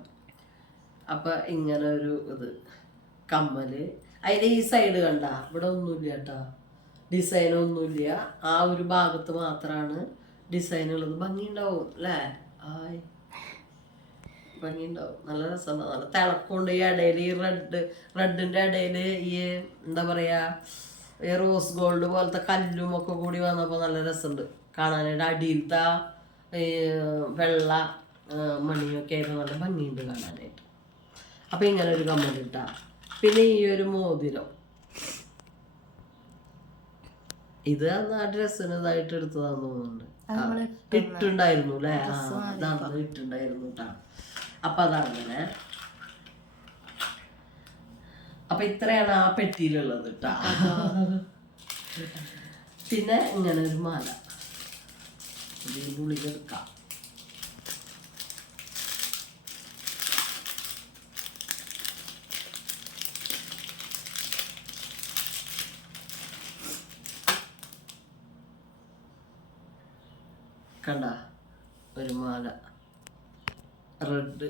അപ്പൊ ഇങ്ങനെ ഒരു ഇത് കമ്മല്. അതിന്റെ ഈ സൈഡ് കണ്ട, ഇവിടെ ഒന്നുമില്ല കേട്ടാ, ഡിസൈനൊന്നുമില്ല. ആ ഒരു ഭാഗത്ത് മാത്രമാണ് ഡിസൈൻ ഉള്ളത്. ഭംഗിയുണ്ടാവും അല്ലേ? ഭംഗിയുണ്ടാവും, നല്ല രസമുണ്ട്, നല്ല തിളക്കമുണ്ട്. ഈ ഇടയിൽ ഈ റെഡിന്റെ ഇടയിൽ ഈ എന്താ പറയാ, ഈ റോസ് ഗോൾഡ് പോലത്തെ കല്ലും ഒക്കെ കൂടി വന്നപ്പോൾ നല്ല രസമുണ്ട് കാണാനായിട്ട്. അടിയിലത്തെ ഈ വെള്ള മണിയൊക്കെ ആയിട്ട് നല്ല ഭംഗിയുണ്ട് കാണാനായിട്ട്. അപ്പൊ ഇങ്ങനെ ഒരു കമ്മൽ ഇട്ടാ. പിന്നെ ഈ ഒരു മോതിരം, ഇത് ആ ഡ്രസ്സിന് ഇതായിട്ട് എടുത്തതാന്ന് തോന്നുന്നുണ്ട്. ഇട്ടുണ്ടായിരുന്നു അല്ലേ? അതാണ് ഇട്ടുണ്ടായിരുന്നു കേട്ടാ. അപ്പൊ അതങ്ങനെ. അപ്പൊ ഇത്രയാണ് ആ പെട്ടിയിലുള്ളത് കേട്ടാ. പിന്നെ ഇങ്ങനെ ഒരു മാല, ഇതിൻ്റെ ഉള്ളിൽ എടുക്കാം. കണ്ട ഒരു മാല റെഡ്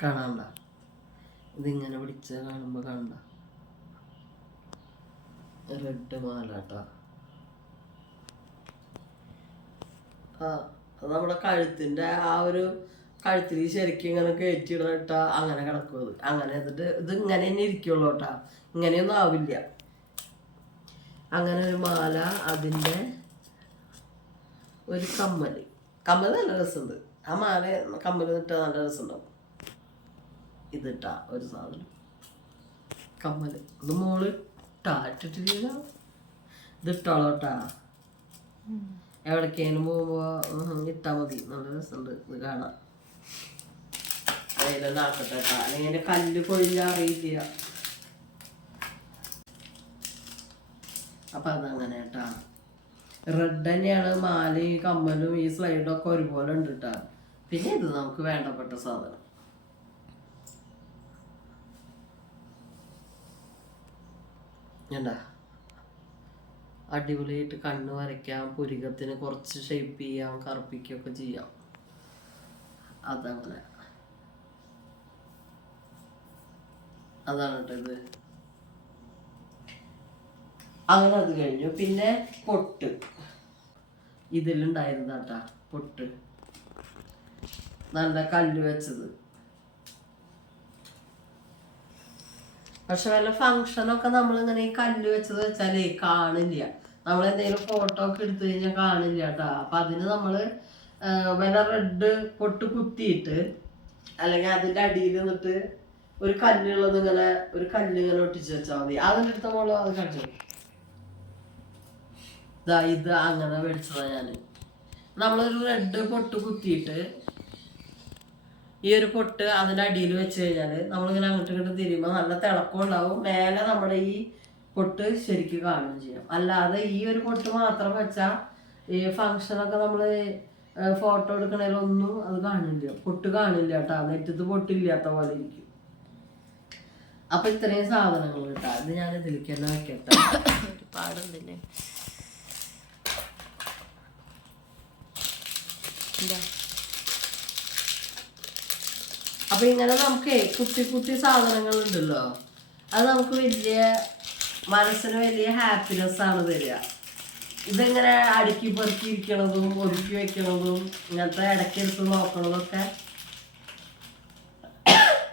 കാണണ്ട, ഇതിങ്ങനെ പിടിച്ച കാണുമ്പോ കണ്ട റെഡ് മാല കേട്ടോ. അത് നമ്മുടെ കഴുത്തിന്റെ ആ ഒരു കഴുത്തിൽ ശരിക്കും ഇങ്ങനെ കയറ്റിയിടട്ട അങ്ങനെ കിടക്കും. അത് അങ്ങനെ എന്നിട്ട് ഇത് ഇങ്ങനെ തന്നെ ഇരിക്കുള്ളൂ കേട്ടാ, ഇങ്ങനെയൊന്നും ആവില്ല. അങ്ങനെ ഒരു മാല, അതിൻ്റെ ഒരു കമ്മല്. കമ്മൽ നല്ല രസമുണ്ട്. ആ മാല കമ്മൽ ഇട്ടാൽ നല്ല രസമുണ്ടാവും. ഇതിട്ടാ ഒരു സാധനം കമ്മൽ ഇത് മോള് ഇട്ടിട്ടില്ല. ഇതിട്ടോളോട്ടാ, എവിടേക്കേലും പോകുമ്പോൾ ഇട്ടാൽ മതി. നല്ല രസമുണ്ട് ഇത് കാണാൻ. അതിലെല്ലാം ആക്കട്ടെ കേട്ടാ, അല്ലെങ്കിൽ എൻ്റെ കല്ല് കൊഴിഞ്ഞാൽ അറിയില്ല. അപ്പം അതങ്ങനെ കേട്ടാ. റെഡ് തന്നെയാണ് മാലയും കമ്മലും ഈ സ്ലൈഡൊക്കെ ഒരുപോലെ ഉണ്ട് കേട്ടാ. പിന്നെ ഇത് നമുക്ക് വേണ്ടപ്പെട്ട സാധനം. എന്താ അടിപൊളിയായിട്ട് കണ്ണ് വരയ്ക്കാം, പുരികത്തിന് കുറച്ച് ഷേപ്പ് ചെയ്യാം, കറുപ്പിക്കുകയൊക്കെ ചെയ്യാം. അതങ്ങനെ അതാണ് കേട്ടോ ഇത്. അങ്ങനെ അത് കഴിഞ്ഞു. പിന്നെ പൊട്ട് ഇതിലുണ്ടായിരുന്നാട്ടാ, പൊട്ട് നല്ല കല്ല് വെച്ചത്. പക്ഷെ വല്ല ഫങ്ഷനൊക്കെ നമ്മളിങ്ങനെ ഈ കല്ല് വെച്ചത് വെച്ചാലേ കാണില്ല. നമ്മളെന്തെങ്കിലും ഫോട്ടോ ഒക്കെ എടുത്തു കഴിഞ്ഞാൽ കാണില്ല കേട്ടോ. അപ്പം അതിന് നമ്മൾ വല്ല റെഡ് പൊട്ട് കുത്തിയിട്ട് അല്ലെങ്കിൽ അതിൻ്റെ അടിയിൽ നിന്നിട്ട് ഒരു കല്ലുള്ളത് ഇങ്ങനെ ഒരു കല്ല് ഇങ്ങനെ ഒട്ടിച്ച് വെച്ചാൽ മതി. അതിൻ്റെ അടുത്ത മോള് അത് കാണിച്ചു. ഇത് അങ്ങനെ മേടിച്ചതാണ് ഞാൻ. നമ്മളൊരു റെഡ് പൊട്ട് കുത്തിയിട്ട് ഈ ഒരു പൊട്ട് അതിൻ്റെ അടിയിൽ വെച്ച് കഴിഞ്ഞാൽ നമ്മളിങ്ങനെ അങ്ങോട്ടും ഇങ്ങോട്ടും തിരിയുമ്പോൾ നല്ല തിളക്കം ഉണ്ടാവും. മേലെ നമ്മുടെ ഈ പൊട്ട് ശരിക്കും കാണുകയും ചെയ്യാം. അല്ലാതെ ഈ ഒരു പൊട്ട് മാത്രം വെച്ചാൽ ഈ ഫങ്ഷനൊക്കെ നമ്മൾ ഫോട്ടോ എടുക്കണേലൊന്നും അത് കാണില്ല, പൊട്ട് കാണില്ല കേട്ടോ. നെറ്റത്ത് പൊട്ടില്ലാത്ത പോലെ ഇരിക്കും. അപ്പം ഇത്രയും സാധനങ്ങൾ കേട്ടോ. ഇത് ഞാൻ ഇതിലേക്ക് തന്നെ വെക്കട്ടെ. പാടുന്നില്ലേ അപ്പൊ ഇങ്ങനെ നമുക്ക് കുട്ടി കുട്ടി സാധനങ്ങൾ ഉണ്ടല്ലോ, അത് നമുക്ക് വലിയ മനസ്സിന് വലിയ ഹാപ്പിനെസ് ആണ് തരിക. ഇതെങ്ങനെ അടുക്കി പെറുക്കി ഇരിക്കണതും ഒതുക്കി വെക്കണതും ഇങ്ങനത്തെ ഇടയ്ക്കെടുത്ത് നോക്കണതൊക്കെ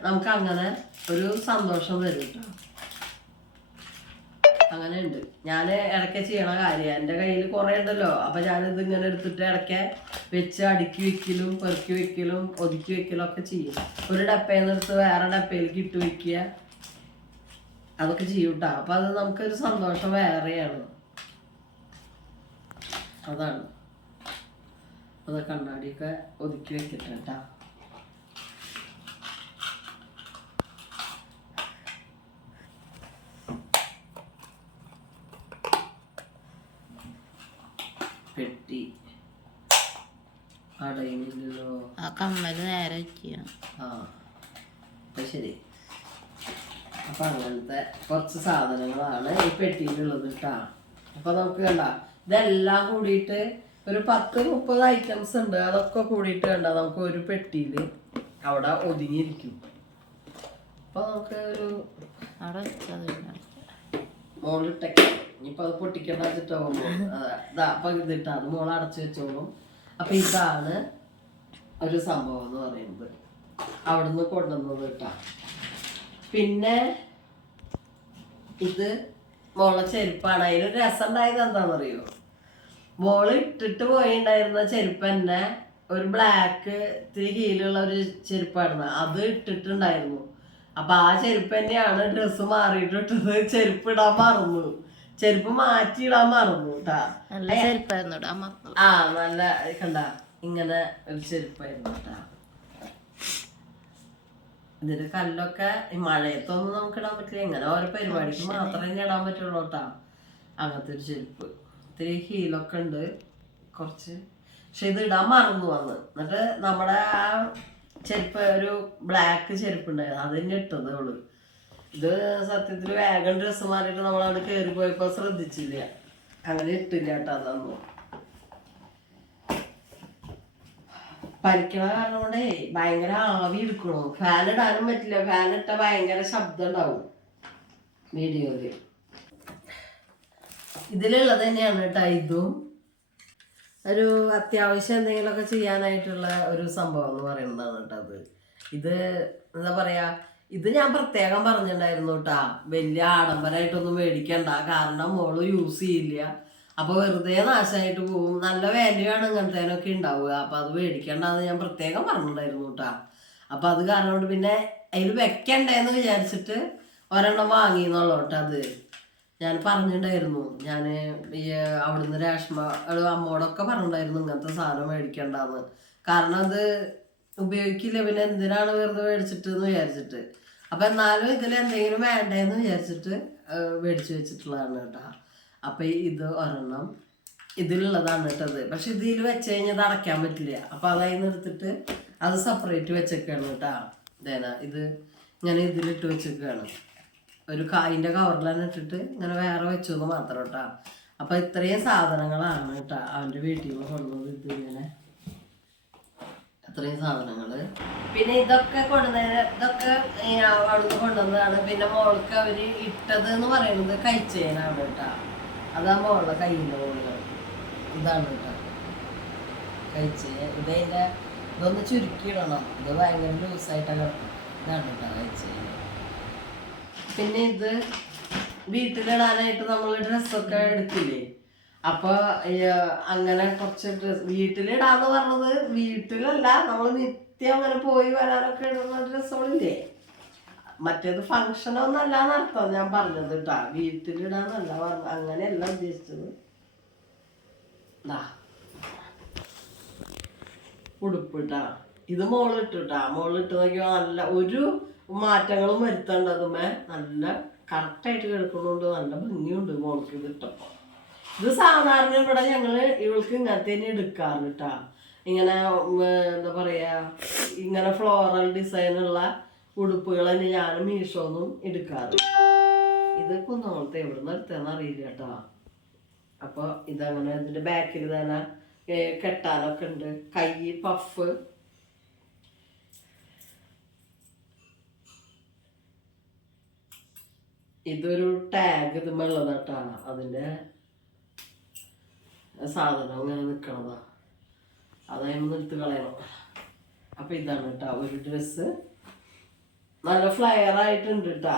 നമുക്ക് അങ്ങനെ ഒരു സന്തോഷം തരും കേട്ടോ. അങ്ങനെയുണ്ട്. ഞാൻ ഇടയ്ക്ക് ചെയ്യണ കാര്യം. എൻ്റെ കയ്യിൽ കുറേ ഉണ്ടല്ലോ. അപ്പം ഞാനിത് ഇങ്ങനെ എടുത്തിട്ട് ഇടയ്ക്ക് വെച്ച് അടുക്കി വെക്കലും പെറുക്കി വെക്കലും ഒതുക്കി വെക്കലും ഒക്കെ ചെയ്യും. ഒരു ഡപ്പയിൽ നിന്ന് എടുത്ത് വേറെ ഡപ്പയിലേക്ക് ഇട്ട് വെക്കുക, അതൊക്കെ ചെയ്യും കേട്ടോ. അപ്പം അത് നമുക്കൊരു സന്തോഷം വേറെയാണ്. അതാണ്. അത് കണ്ണാടിയൊക്കെ ഒതുക്കി വെക്കട്ടെ കേട്ടോ. പെട്ടി അടയുന്നില്ലല്ലോ. ആ കമ്മല് നേരെ വെക്കുക. ആ അപ്പം ശരി. അപ്പം അങ്ങനത്തെ കുറച്ച് സാധനങ്ങളാണ് ഈ പെട്ടിയിലുള്ളത് കേട്ടോ. അപ്പം നമുക്ക് കണ്ട ഇതെല്ലാം കൂടിയിട്ട് ഒരു 10-30 ഐറ്റംസ് ഉണ്ട്. അതൊക്കെ കൂടിയിട്ട് കണ്ട നമുക്ക് ഒരു പെട്ടിയിൽ അവിടെ ഒതുങ്ങിയിരിക്കും. അപ്പം നമുക്ക് ഒരു അവിടെ വെച്ചത് മോളിട്ടൊക്കെ ഇനിയിപ്പോൾ അത് പൊട്ടിക്കേണ്ട വെച്ചിട്ടാകുമ്പോൾ അപ്പം ഇതിട്ടാ അത് മോൾ അടച്ചു വെച്ചോളും. അപ്പം ഇതാണ് ഒരു സംഭവം എന്ന് പറയുന്നത്, അവിടുന്ന് കൊണ്ടുവന്നത് കേട്ടാ. പിന്നെ ഇത് മോളെ ചെരുപ്പാണ്. അതിനൊരു രസം ഉണ്ടായത് എന്താണെന്നറിയോ, മോള് ഇട്ടിട്ട് പോയിണ്ടായിരുന്ന ചെരുപ്പ് തന്നെ ഒരു ബ്ലാക്ക് ഇത്തിരി ഹീലുള്ള ഒരു ചെരുപ്പായിരുന്നു. അത് ഇട്ടിട്ടുണ്ടായിരുന്നു. അപ്പൊ ആ ചെരുപ്പ് തന്നെയാണ് ഡ്രസ്സ് മാറിയിട്ടിട്ടത്. ചെരുപ്പ് ഇടാൻ മറന്നു, ചെരുപ്പ് മാറ്റി ഇടാൻ മറന്നു കേട്ടാ. ആ നല്ല കണ്ട ഇങ്ങനെ ഒരു ചെരുപ്പായിരുന്നു കേട്ടാ. ഇതിന്റെ കല്ലൊക്കെ ഈ മഴയത്തൊന്നും നമുക്ക് ഇടാൻ പറ്റില്ല. ഇങ്ങനെ ഓരോ പരിപാടിക്ക് മാത്രമേ ഇടാൻ പറ്റുള്ളൂ കേട്ടാ. അങ്ങനത്തെ ഒരു ചെരുപ്പ് ഇത്തിരി ഹീലൊക്കെ ഉണ്ട് കുറച്ച്. പക്ഷെ ഇത് ഇടാൻ മറന്നു വന്ന്. എന്നിട്ട് നമ്മുടെ ആ ചെരുപ്പ് ഒരു ബ്ലാക്ക് ചെരുപ്പ് ഉണ്ടായിരുന്നു, അത് തന്നെ ഇട്ടത് അവള്. ഇത് സത്യത്തിൽ വേഗം ഡ്രസ്സ് മാറിയിട്ട് നമ്മളവിടെ കയറി പോയപ്പോൾ ശ്രദ്ധിച്ചില്ല, അങ്ങനെ ഇട്ടില്ല കേട്ടോ. അതൊന്നും പരിക്കണ കാരണം കൊണ്ടേ ഭയങ്കര ആവി എടുക്കണു. ഫാൻ ഇടാനും പറ്റില്ല, ഫാൻ ഇട്ടാൽ ഭയങ്കര ശബ്ദം ഉണ്ടാവും വീഡിയോയില്. ഇതിലുള്ളത് തന്നെയാണ് കേട്ടോ. ഇതും ഒരു അത്യാവശ്യം എന്തെങ്കിലുമൊക്കെ ചെയ്യാനായിട്ടുള്ള ഒരു സംഭവം എന്ന് പറയുന്നതാണ് കേട്ടോ അത്. ഇത് എന്താ പറയാ, ഇത് ഞാൻ പ്രത്യേകം പറഞ്ഞിട്ടുണ്ടായിരുന്നു കേട്ടാ, വലിയ ആഡംബരമായിട്ടൊന്നും മേടിക്കണ്ട, കാരണം മോള് യൂസ് ചെയ്യില്ല. അപ്പോൾ വെറുതെ നാശമായിട്ട് പോവും. നല്ല വാല്യൂ ആണ് ഇങ്ങനത്തേനൊക്കെ ഉണ്ടാവുക. അപ്പോൾ അത് മേടിക്കേണ്ടതെന്ന് ഞാൻ പ്രത്യേകം പറഞ്ഞിട്ടുണ്ടായിരുന്നു കേട്ടോ. അപ്പോൾ അത് കാരണം കൊണ്ട് പിന്നെ അതിൽ വെക്കണ്ടേന്ന് വിചാരിച്ചിട്ട് ഒരെണ്ണം വാങ്ങിയെന്നുള്ളൂ കേട്ടോ. അത് ഞാൻ പറഞ്ഞിട്ടുണ്ടായിരുന്നു. ഞാൻ ഈ അവിടുന്ന് രേഷ്മ അമ്മോടൊക്കെ പറഞ്ഞിട്ടുണ്ടായിരുന്നു ഇങ്ങനത്തെ സാധനം മേടിക്കേണ്ടെന്ന്. കാരണം അത് ഉപയോഗിക്കില്ല, പിന്നെ എന്തിനാണ് വെറുതെ മേടിച്ചിട്ട് എന്ന് വിചാരിച്ചിട്ട്. അപ്പം എന്നാലും ഇതിൽ എന്തെങ്കിലും വേണ്ടേന്ന് വിചാരിച്ചിട്ട് മേടിച്ച് വെച്ചിട്ടുള്ളതാണ് കേട്ടോ. അപ്പം ഇത് ഒരെണ്ണം ഇതിലുള്ളതാണ് കേട്ടത്. പക്ഷെ ഇതിൽ വെച്ച് കഴിഞ്ഞാൽ ഇത് അടയ്ക്കാൻ പറ്റില്ല. അപ്പം അതായി എടുത്തിട്ട് അത് സെപ്പറേറ്റ് വെച്ചേക്കാണ് കേട്ടോ. ഇതേനാ ഇത് ഇങ്ങനെ ഇതിലിട്ട് വെച്ചേക്കാണ്. ഒരു കായിൻ്റെ കവറിൽ തന്നെ ഇട്ടിട്ട് ഇങ്ങനെ വേറെ വെച്ചു എന്ന് മാത്രം കേട്ടോ. അപ്പം ഇത്രയും സാധനങ്ങളാണ് കേട്ടോ അവൻ്റെ വീട്ടിൽ നിന്ന് കൊണ്ടുവന്നത്. ഇത് ഇങ്ങനെ ഇത്രയും സാധനങ്ങൾ. പിന്നെ ഇതൊക്കെ ഇതൊക്കെ അവിടുന്ന് കൊണ്ടുവന്നതാണ്. പിന്നെ മോൾക്ക് അവർ ഇട്ടത് എന്ന് പറയുന്നത് കൈച്ചേനാണ് കേട്ടോ. അതാ മോളുടെ കയ്യിൻ്റെ മോള് ഇതാണ് കേട്ടോ കഴിച്ചേൻ. ഇതൊന്ന് ചുരുക്കിയിടണം. ഇത് ഭയങ്കര ലൂസായിട്ടൊക്കെ ഇതാണ് കേട്ടോ കഴിച്ചേൻ. പിന്നെ ഇത് വീട്ടിലിടാനായിട്ട് നമ്മൾ ഡ്രസ്സൊക്കെ എടുക്കില്ലേ. അപ്പോൾ അങ്ങനെ കുറച്ച് ഡ്രസ്സ് വീട്ടിലിടാന്ന് പറഞ്ഞത് വീട്ടിലല്ല, നമ്മൾ നിത്യം അങ്ങനെ പോയി വരാനൊക്കെ ഇടുന്ന ഡ്രസ്സുകളില്ലേ. മറ്റേത് ഫങ്ഷനൊന്നല്ല എന്നർത്ഥം ഞാൻ പറഞ്ഞത് കേട്ടാ. വീട്ടിലിടാന്നല്ല പറഞ്ഞത്, അങ്ങനെയല്ല ഉദ്ദേശിച്ചത്. ഉടുപ്പ് ഇട്ടാ ഇത് മോളിട്ടാ. മോളിട്ട് നോക്കിയാൽ നല്ല ഒരു മാറ്റങ്ങളും വരുത്തണ്ട. അതുമേ നല്ല കറക്റ്റായിട്ട് കിടക്കുന്നുണ്ട്. നല്ല ഭംഗിയുണ്ട് മോൾക്ക് ഇത് ഇട്ടപ്പോൾ. ഇത് സാധാരണ ഇവിടെ ഞങ്ങള് ഇവൾക്ക് ഇങ്ങനത്തെ എടുക്കാറ് കേട്ടാ. ഇങ്ങനെ എന്താ പറയാ, ഇങ്ങനെ ഫ്ലോറൽ ഡിസൈനുള്ള ഉടുപ്പുകൾ തന്നെ ഞാൻ മീഷോന്നും എടുക്കാറ്. ഇത് കുന്നോളത്തെ എവിടെ നിന്ന് എടുത്തതെന്ന് അറിയില്ല കേട്ടോ. അപ്പോൾ ഇതങ്ങനെ ഇതിൻ്റെ ബാക്കിൽ തന്നെ കെട്ടാനൊക്കെ ഉണ്ട്. കൈ പഫ്, ഇതൊരു ടാഗ് ഇതുമുള്ളതാട്ടാ. അതിൻ്റെ സാധനം ഇങ്ങനെ നിൽക്കണതാ. അതായത് എടുത്ത് കളയണം. അപ്പം ഇതാണ് കേട്ടോ ഒരു ഡ്രസ്സ്. നല്ല ഫ്ലയർ ആയിട്ടുണ്ട് കേട്ടാ.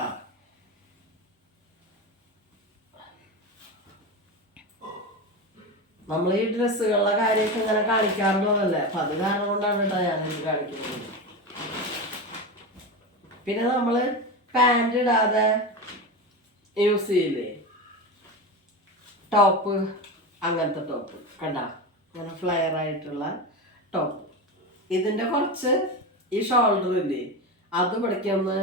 നമ്മൾ ഈ ഡ്രസ്സുകളുടെ കാര്യമൊക്കെ ഇങ്ങനെ കാണിക്കാറുള്ളതല്ലേ. അപ്പം അത് കാരണം കൊണ്ടാണ് കേട്ടോ ഞാനിത് കാണിക്കുന്നത്. പിന്നെ നമ്മൾ പാൻറ് ഇടാതെ യൂസ് ചെയ്യില്ലേ ടോപ്പ്, അങ്ങനത്തെ ടോപ്പ് കണ്ട, ഇങ്ങനെ ഫ്ലെയർ ആയിട്ടുള്ള ടോപ്പ്. ഇതിൻ്റെ കുറച്ച് ഈ ഷോൾഡർ ഇല്ലേ, അത് ഇവിടേക്കൊന്ന്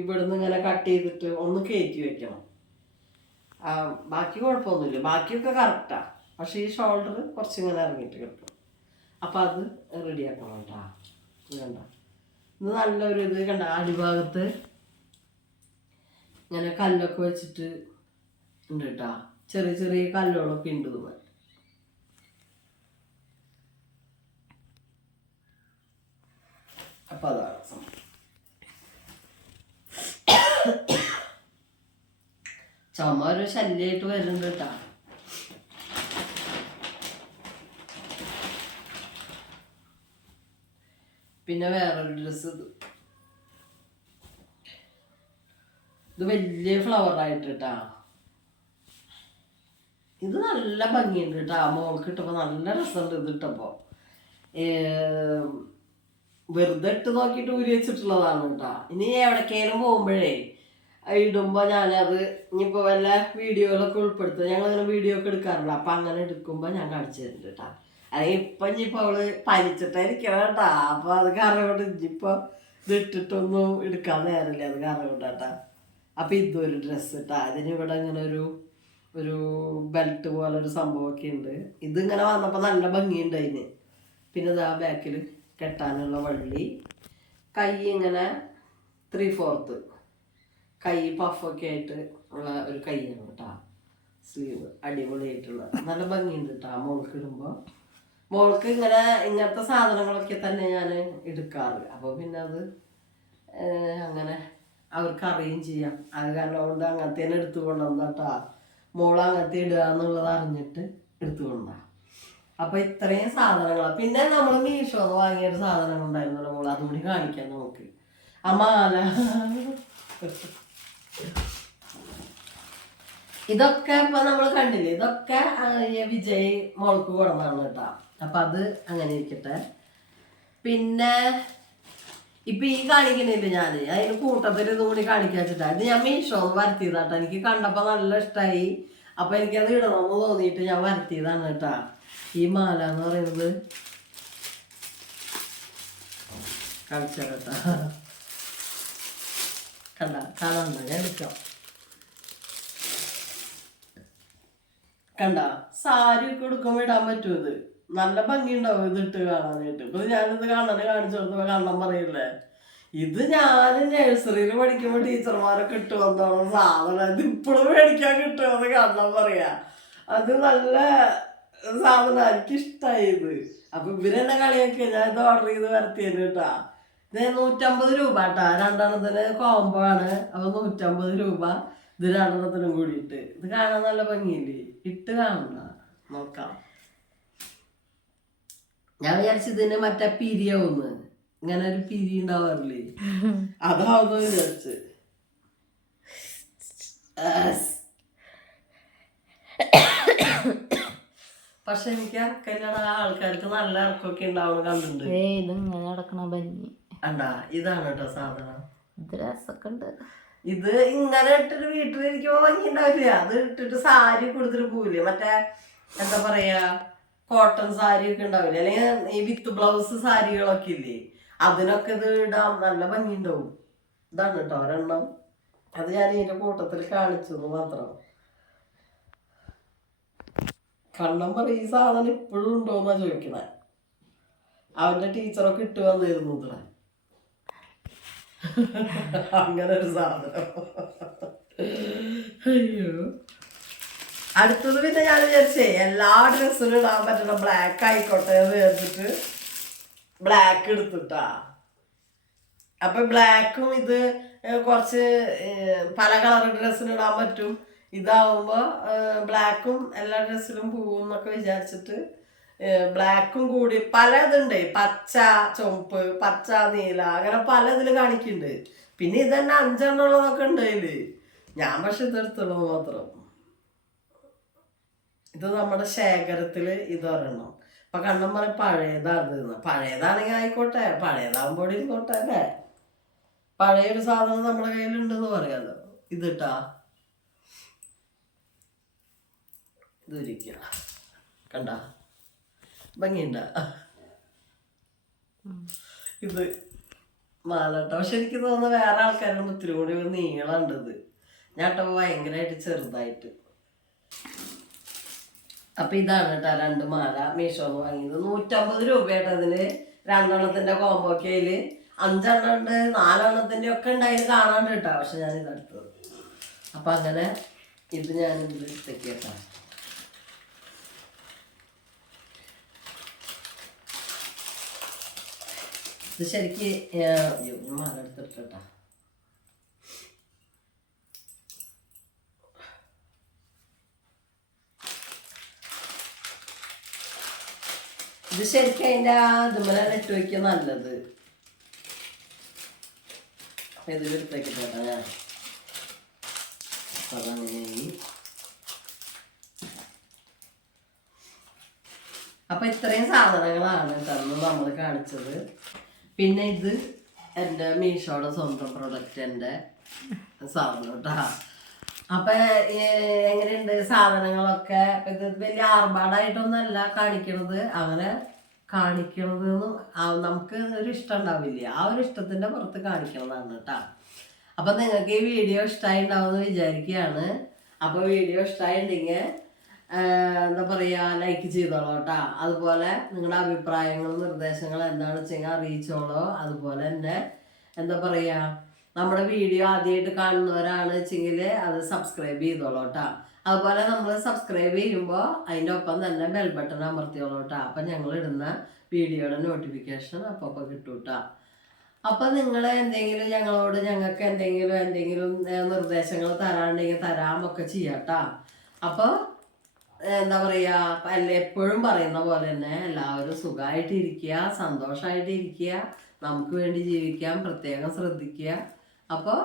ഇവിടുന്ന് ഇങ്ങനെ കട്ട് ചെയ്തിട്ട് ഒന്ന് കയറ്റി വെക്കണം. ബാക്കി കുഴപ്പമൊന്നുമില്ല, ബാക്കിയൊക്കെ കറക്റ്റാണ്. പക്ഷേ ഈ ഷോൾഡർ കുറച്ചിങ്ങനെ ഇറങ്ങിയിട്ട് കിട്ടും. അപ്പം അത് റെഡിയാക്കണം കേട്ടോ. ഇത് കണ്ട, ഇത് നല്ലൊരു ഇത് കണ്ട, അടിഭാഗത്ത് ഇങ്ങനെ കല്ലൊക്കെ വെച്ചിട്ട് ഉണ്ട് കേട്ടോ. ചെറിയ ചെറിയ കല്ലുകളൊക്കെ ഉണ്ട് ഇതുപോലെ. അപ്പം അതാണ് സംഭവം. ചുമ ഒരു ശല്യമായിട്ട് വരുന്നുണ്ട് കേട്ടോ. പിന്നെ വേറൊരു ഡ്രസ്സ്, ഇത് വലിയ ഫ്ലവറായിട്ട് കേട്ടാ. ഇത് നല്ല ഭംഗിയുണ്ട് കേട്ടാ. മോൾക്ക് ഇട്ടപ്പോൾ നല്ല രസമുണ്ട് ഇത് ഇട്ടപ്പോൾ. വെറുതെ ഇട്ട് നോക്കിയിട്ട് ഊരി വെച്ചിട്ടുള്ളതാണ് കേട്ടോ. ഇനി എവിടേക്കേലും പോകുമ്പോഴേ ഇടുമ്പോൾ ഞാനത് ഇനിയിപ്പോൾ വല്ല വീഡിയോയിലൊക്കെ ഉൾപ്പെടുത്തുക. ഞങ്ങളിങ്ങനെ വീഡിയോ ഒക്കെ എടുക്കാറുണ്ട്. അപ്പം അങ്ങനെ എടുക്കുമ്പോൾ ഞാൻ കാണിച്ചു തരുന്നുണ്ട് കേട്ടോ. അല്ലെങ്കിൽ ഇപ്പം ഇനിയിപ്പോൾ അവള് പനിച്ചിട്ടായിരിക്കണം കേട്ടാ. അപ്പോൾ അത് കാരണം കൊണ്ട് ഇനിയിപ്പോൾ ഇത് ഇട്ടിട്ടൊന്നും എടുക്കാൻ നേരമില്ല. അത് കാരണം കൊണ്ടാട്ടാ. അപ്പം ഇതൊരു ഡ്രസ്സ് കേട്ടാ. അതിനിവിടെ ഇങ്ങനെ ഒരു ബെൽറ്റ് പോലെ ഒരു സംഭവമൊക്കെ ഉണ്ട്. ഇതിങ്ങനെ വന്നപ്പോൾ നല്ല ഭംഗിയുണ്ട് അതിന്. പിന്നെ ഇതാ ബാക്കിൽ കെട്ടാനുള്ള വള്ളി, കൈ ഇങ്ങനെ 3/4 കൈ പഫൊക്കെ ആയിട്ട് ഉള്ള ഒരു കൈയാണ് കേട്ടോ. സ്ലീവ് അടിപൊളിയായിട്ടുള്ള നല്ല ഭംഗിയുണ്ട് കേട്ടോ മോൾക്ക് ഇടുമ്പോൾ. മോൾക്ക് ഇങ്ങനത്തെ സാധനങ്ങളൊക്കെ തന്നെ ഞാൻ എടുക്കാറ്. അപ്പോൾ പിന്നെ അത് അങ്ങനെ അവർക്ക് അറിയുകയും ചെയ്യാം. അത് കാരണം കൊണ്ട് അങ്ങനത്തെ തന്നെ എടുത്തു കൊണ്ടുവന്ന കേട്ടോ. മോൾ അങ്ങനത്തെ ഇടുക എന്നുള്ളത് അറിഞ്ഞിട്ട് എടുത്തു കൊണ്ടാ. അപ്പോൾ ഇത്രയും സാധനങ്ങളാണ്. പിന്നെ നമ്മൾ മീഷോന്ന് വാങ്ങിയൊരു സാധനം ഉണ്ടായിരുന്നല്ലോ മോൾ, അതുകൂടി കാണിക്കാം നമുക്ക്. ആ മാല ഇതൊക്കെ ഇപ്പൊ നമ്മൾ കണ്ടില്ലേ, ഇതൊക്കെ വിജയ് മോൾക്ക് കൊടുന്നതാണ് കേട്ടോ. അപ്പൊ അത് അങ്ങനെ ഇരിക്കട്ടെ. പിന്നെ ഇപ്പൊ ഈ കാണിക്കണില്ല ഞാന്, അതിന് കൂട്ടത്തിൽ ഇതും കൂടി കാണിക്കാൻ വെച്ചിട്ടാ. ഇത് ഞാൻ മീഷോന്ന് വരുത്തിയതാട്ടോ. എനിക്ക് കണ്ടപ്പോ നല്ല ഇഷ്ടമായി. അപ്പൊ എനിക്കത് ഇടണമെന്ന് തോന്നിയിട്ട് ഞാൻ വരുത്തിയതാണ് കേട്ടാ. ഈ മാല എന്ന് പറയുന്നത് കളിച്ചേട്ടാ. കാണണ്ട ഞാൻ എടുക്കാം. കണ്ട സാരി ഒക്കെ എടുക്കുമ്പോ ഇടാൻ പറ്റും. ഇത് നല്ല ഭംഗി ഉണ്ടാവും ഇതിട്ട് കാണാനായിട്ട്. ഇപ്പൊ ഞാനിത് കണ്ണനെ കാണിച്ചു കൊടുത്തപ്പോ കണ്ണൻ പറയില്ലേ, ഇത് ഞാൻ നഴ്സറിയിൽ പഠിക്കുമ്പോ ടീച്ചർമാരൊക്കെ ഇട്ട് വന്നോളൂ സാധനം, ഇത് ഇപ്പോഴും മേടിക്കാൻ കിട്ടുമെന്ന് കണ്ണൻ പറയാ. അത് നല്ല സാധനം, എനിക്ക് ഇഷ്ടമായി ഇത്. അപ്പൊ ഇവരെന്നെ കളിയൊക്കെ ഞാൻ ഇത് ഓർഡർ ചെയ്ത് വരുത്തിയത് കേട്ടാ. ഇത് 150 രൂപ കേട്ടാ. രണ്ടെണ്ണത്തിന് കോംബോ ആണ്. അപ്പൊ 150 രൂപ ഇത് രണ്ടെണ്ണത്തിനും കൂടിയിട്ട്. ഇത് കാണാൻ നല്ല ഭംഗിയില്ലേ, ഇട്ട് കാണണ്ട നോക്കാം. ഞാൻ വിചാരിച്ചു ഇതിന് മറ്റേ പിരിയാവുന്ന്, ഇങ്ങനെ ഒരു പിരി ഉണ്ടാവാറില്ലേ, അതാവുന്നു വിചാരിച്ച്. പക്ഷെ എനിക്ക് ഇറക്കല്ലട, ആൾക്കാർക്ക് നല്ല ഇറക്കമൊക്കെ ഉണ്ടാവുന്ന കണ്ടിട്ടുണ്ട്. അണ്ടാ ഇതാണ് കേട്ടോ സാധനം. ഇത് ഇങ്ങനെ ഇട്ടിട്ട് വീട്ടിലിരിക്കുമ്പോ ഭംഗി ഉണ്ടാവില്ല. അത് ഇട്ടിട്ട് സാരി കൊടുത്തിട്ട് പോവില്ലേ, മറ്റേ എന്താ പറയാ കോട്ടൺ സാരി ഒക്കെ ഉണ്ടാവില്ലേ, അല്ലെങ്കിൽ ഈ വിത്ത് ബ്ലൗസ് സാരികളൊക്കെ ഇല്ലേ, അതിനൊക്കെ ഇത് ഇടാൻ നല്ല ഭംഗി ഉണ്ടാവും. ഇതാണ് കേട്ടോ ഒരെണ്ണം. അത് ഞാൻ ഇതിന്റെ കൂട്ടത്തിൽ കാണിച്ചത് മാത്രം. കണ്ണം പറയും ഈ സാധനം ഇപ്പോഴും ഉണ്ടോന്നാ ചോദിക്കണേ. അവന്റെ ടീച്ചറൊക്കെ ഇട്ട് വന്നിരുന്നു ഇത്ര. അങ്ങനെ ഒരു സാധനം. അയ്യോ. അടുത്തത് പിന്നെ ഞാൻ വിചാരിച്ചേ എല്ലാ ഡ്രസ്സിനും ഇടാൻ പറ്റണ ബ്ലാക്ക് ആയിക്കോട്ടെ എന്ന് വിചാരിച്ചിട്ട് ബ്ലാക്ക് എടുത്തിട്ടാ. അപ്പൊ ബ്ലാക്കും ഇത് കുറച്ച് പല കളർ ഡ്രസ്സിന് ഇടാൻ പറ്റും. ഇതാവുമ്പോ ബ്ലാക്കും എല്ലാ ഡ്രസ്സിലും പോവും എന്നൊക്കെ വിചാരിച്ചിട്ട് ബ്ലാക്കും കൂടി പല ഇതുണ്ട്, പച്ച ചുവപ്പ്, പച്ച നീല, അങ്ങനെ പല ഇതിൽ കാണിക്കുന്നുണ്ട്. പിന്നെ ഇതന്നെ 5 ഉള്ളതൊക്കെ ഉണ്ട് അതില്. ഞാൻ പക്ഷെ ഇതെടുത്തുള്ളത് മാത്രം. ഇത് നമ്മുടെ ശേഖരത്തില് ഇതൊരെണ്ണം. അപ്പൊ കണ്ണൻ പറയും പഴയതാണ്. പഴയതാണെങ്കിൽ ആയിക്കോട്ടെ, പഴയതാകുമ്പോൾ ഇരുന്നോട്ടെ അല്ലേ. പഴയൊരു സാധനം നമ്മുടെ കയ്യിലുണ്ടെന്ന് പറയാലോ. ഇതിട്ടാ ഇതിരിക്കുക, കണ്ട ഭംഗിയുണ്ട. ഇത് മാലട്ട. പക്ഷെ എനിക്ക് തോന്നുന്നു വേറെ ആൾക്കാരുടെ മുത്തിരി കൂടി നീളമുണ്ട്. ഇത് ഞാൻ ഇട്ടപ്പോ ഭയങ്കരമായിട്ട് ചെറുതായിട്ട്. അപ്പൊ ഇതാണ് കേട്ടോ 2 മാല മീഷോന്ന് വാങ്ങിയത്. 150 രൂപയായിട്ട് അതിന്. 2 എണ്ണത്തിന്റെ കോമ്പോക്കെ അതില് 5 എണ്ണം ഉണ്ട്, 4 എണ്ണത്തിന്റെ ഒക്കെ ഉണ്ടായി കാണാണ്ട് കേട്ടോ. പക്ഷെ ഞാൻ ഇതെടുത്തത്. അപ്പൊ അങ്ങനെ ഇത് ഞാൻ ഇതിൽ എടുത്തേക്കേട്ടാ. ഇത് ശരിക്ക് മാല എടുത്തിട്ടാ. ഇത് ശരിക്കും അതിൻ്റെ ഇതുമല ഇട്ട് വയ്ക്കുക നല്ലത്. അപ്പൊ ഇതിലെടുത്തേക്കിട്ടാ ഞാൻ. അപ്പൊ അതങ്ങനെ. അപ്പൊ ഇത്രയും സാധനങ്ങളാണ് തന്നു നമ്മൾ കാണിച്ചത്. പിന്നെ ഇത് എൻ്റെ മീഷോയുടെ സ്വന്തം പ്രൊഡക്റ്റ്, എൻ്റെ സാധനം കേട്ടോ. അപ്പൊ എങ്ങനെയുണ്ട് സാധനങ്ങളൊക്കെ? ഇത് വലിയ ആർഭാടായിട്ടൊന്നല്ല കാണിക്കണത്. അങ്ങനെ കാണിക്കണത് നമുക്ക് ഒരു ഇഷ്ടം ഉണ്ടാവില്ല, ആ ഒരു ഇഷ്ടത്തിന്റെ പുറത്ത് കാണിക്കണതാണ് കേട്ടോ. അപ്പൊ നിങ്ങൾക്ക് ഈ വീഡിയോ ഇഷ്ടമായി ഉണ്ടാവുമെന്ന് വിചാരിക്കുകയാണ്. അപ്പൊ വീഡിയോ ഇഷ്ടമായിട്ടുണ്ടെങ്കിൽ എന്താ പറയുക, ലൈക്ക് ചെയ്തോളൂ കേട്ടോ. അതുപോലെ നിങ്ങളുടെ അഭിപ്രായങ്ങളും നിർദ്ദേശങ്ങളും എന്താണെന്ന് വെച്ചാൽ അറിയിച്ചോളൂ. അതുപോലെ തന്നെ എന്താ പറയുക, നമ്മുടെ വീഡിയോ ആദ്യമായിട്ട് കാണുന്നവരാണ് വെച്ചെങ്കിൽ അത് സബ്സ്ക്രൈബ് ചെയ്തോളൂ കേട്ടോ. അതുപോലെ നമ്മൾ സബ്സ്ക്രൈബ് ചെയ്യുമ്പോൾ അതിൻ്റെ ഒപ്പം തന്നെ ബെൽ ബട്ടൺ അമർത്തിയോളൂ കേട്ടോ. അപ്പം ഞങ്ങൾ ഇടുന്ന വീഡിയോയുടെ നോട്ടിഫിക്കേഷൻ അപ്പോൾ കിട്ടും കേട്ടോ. അപ്പം നിങ്ങൾ എന്തെങ്കിലും ഞങ്ങൾക്ക് എന്തെങ്കിലും നിർദ്ദേശങ്ങൾ തരാണ്ടെങ്കിൽ തരാമൊക്കെ ചെയ്യാം കേട്ടോ. അപ്പോൾ എന്താ പറയുക, എപ്പോഴും പറയുന്ന പോലെ തന്നെ എല്ലാവരും സുഖമായിട്ടിരിക്കുക, സന്തോഷമായിട്ടിരിക്കുക, നമുക്ക് വേണ്ടി ജീവിക്കാൻ പ്രത്യേകം ശ്രദ്ധിക്കുക. അപ്പോൾ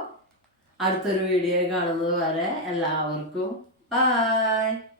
അടുത്തൊരു വീഡിയോ കാണുന്നത് വരെ എല്ലാവർക്കും ബൈ.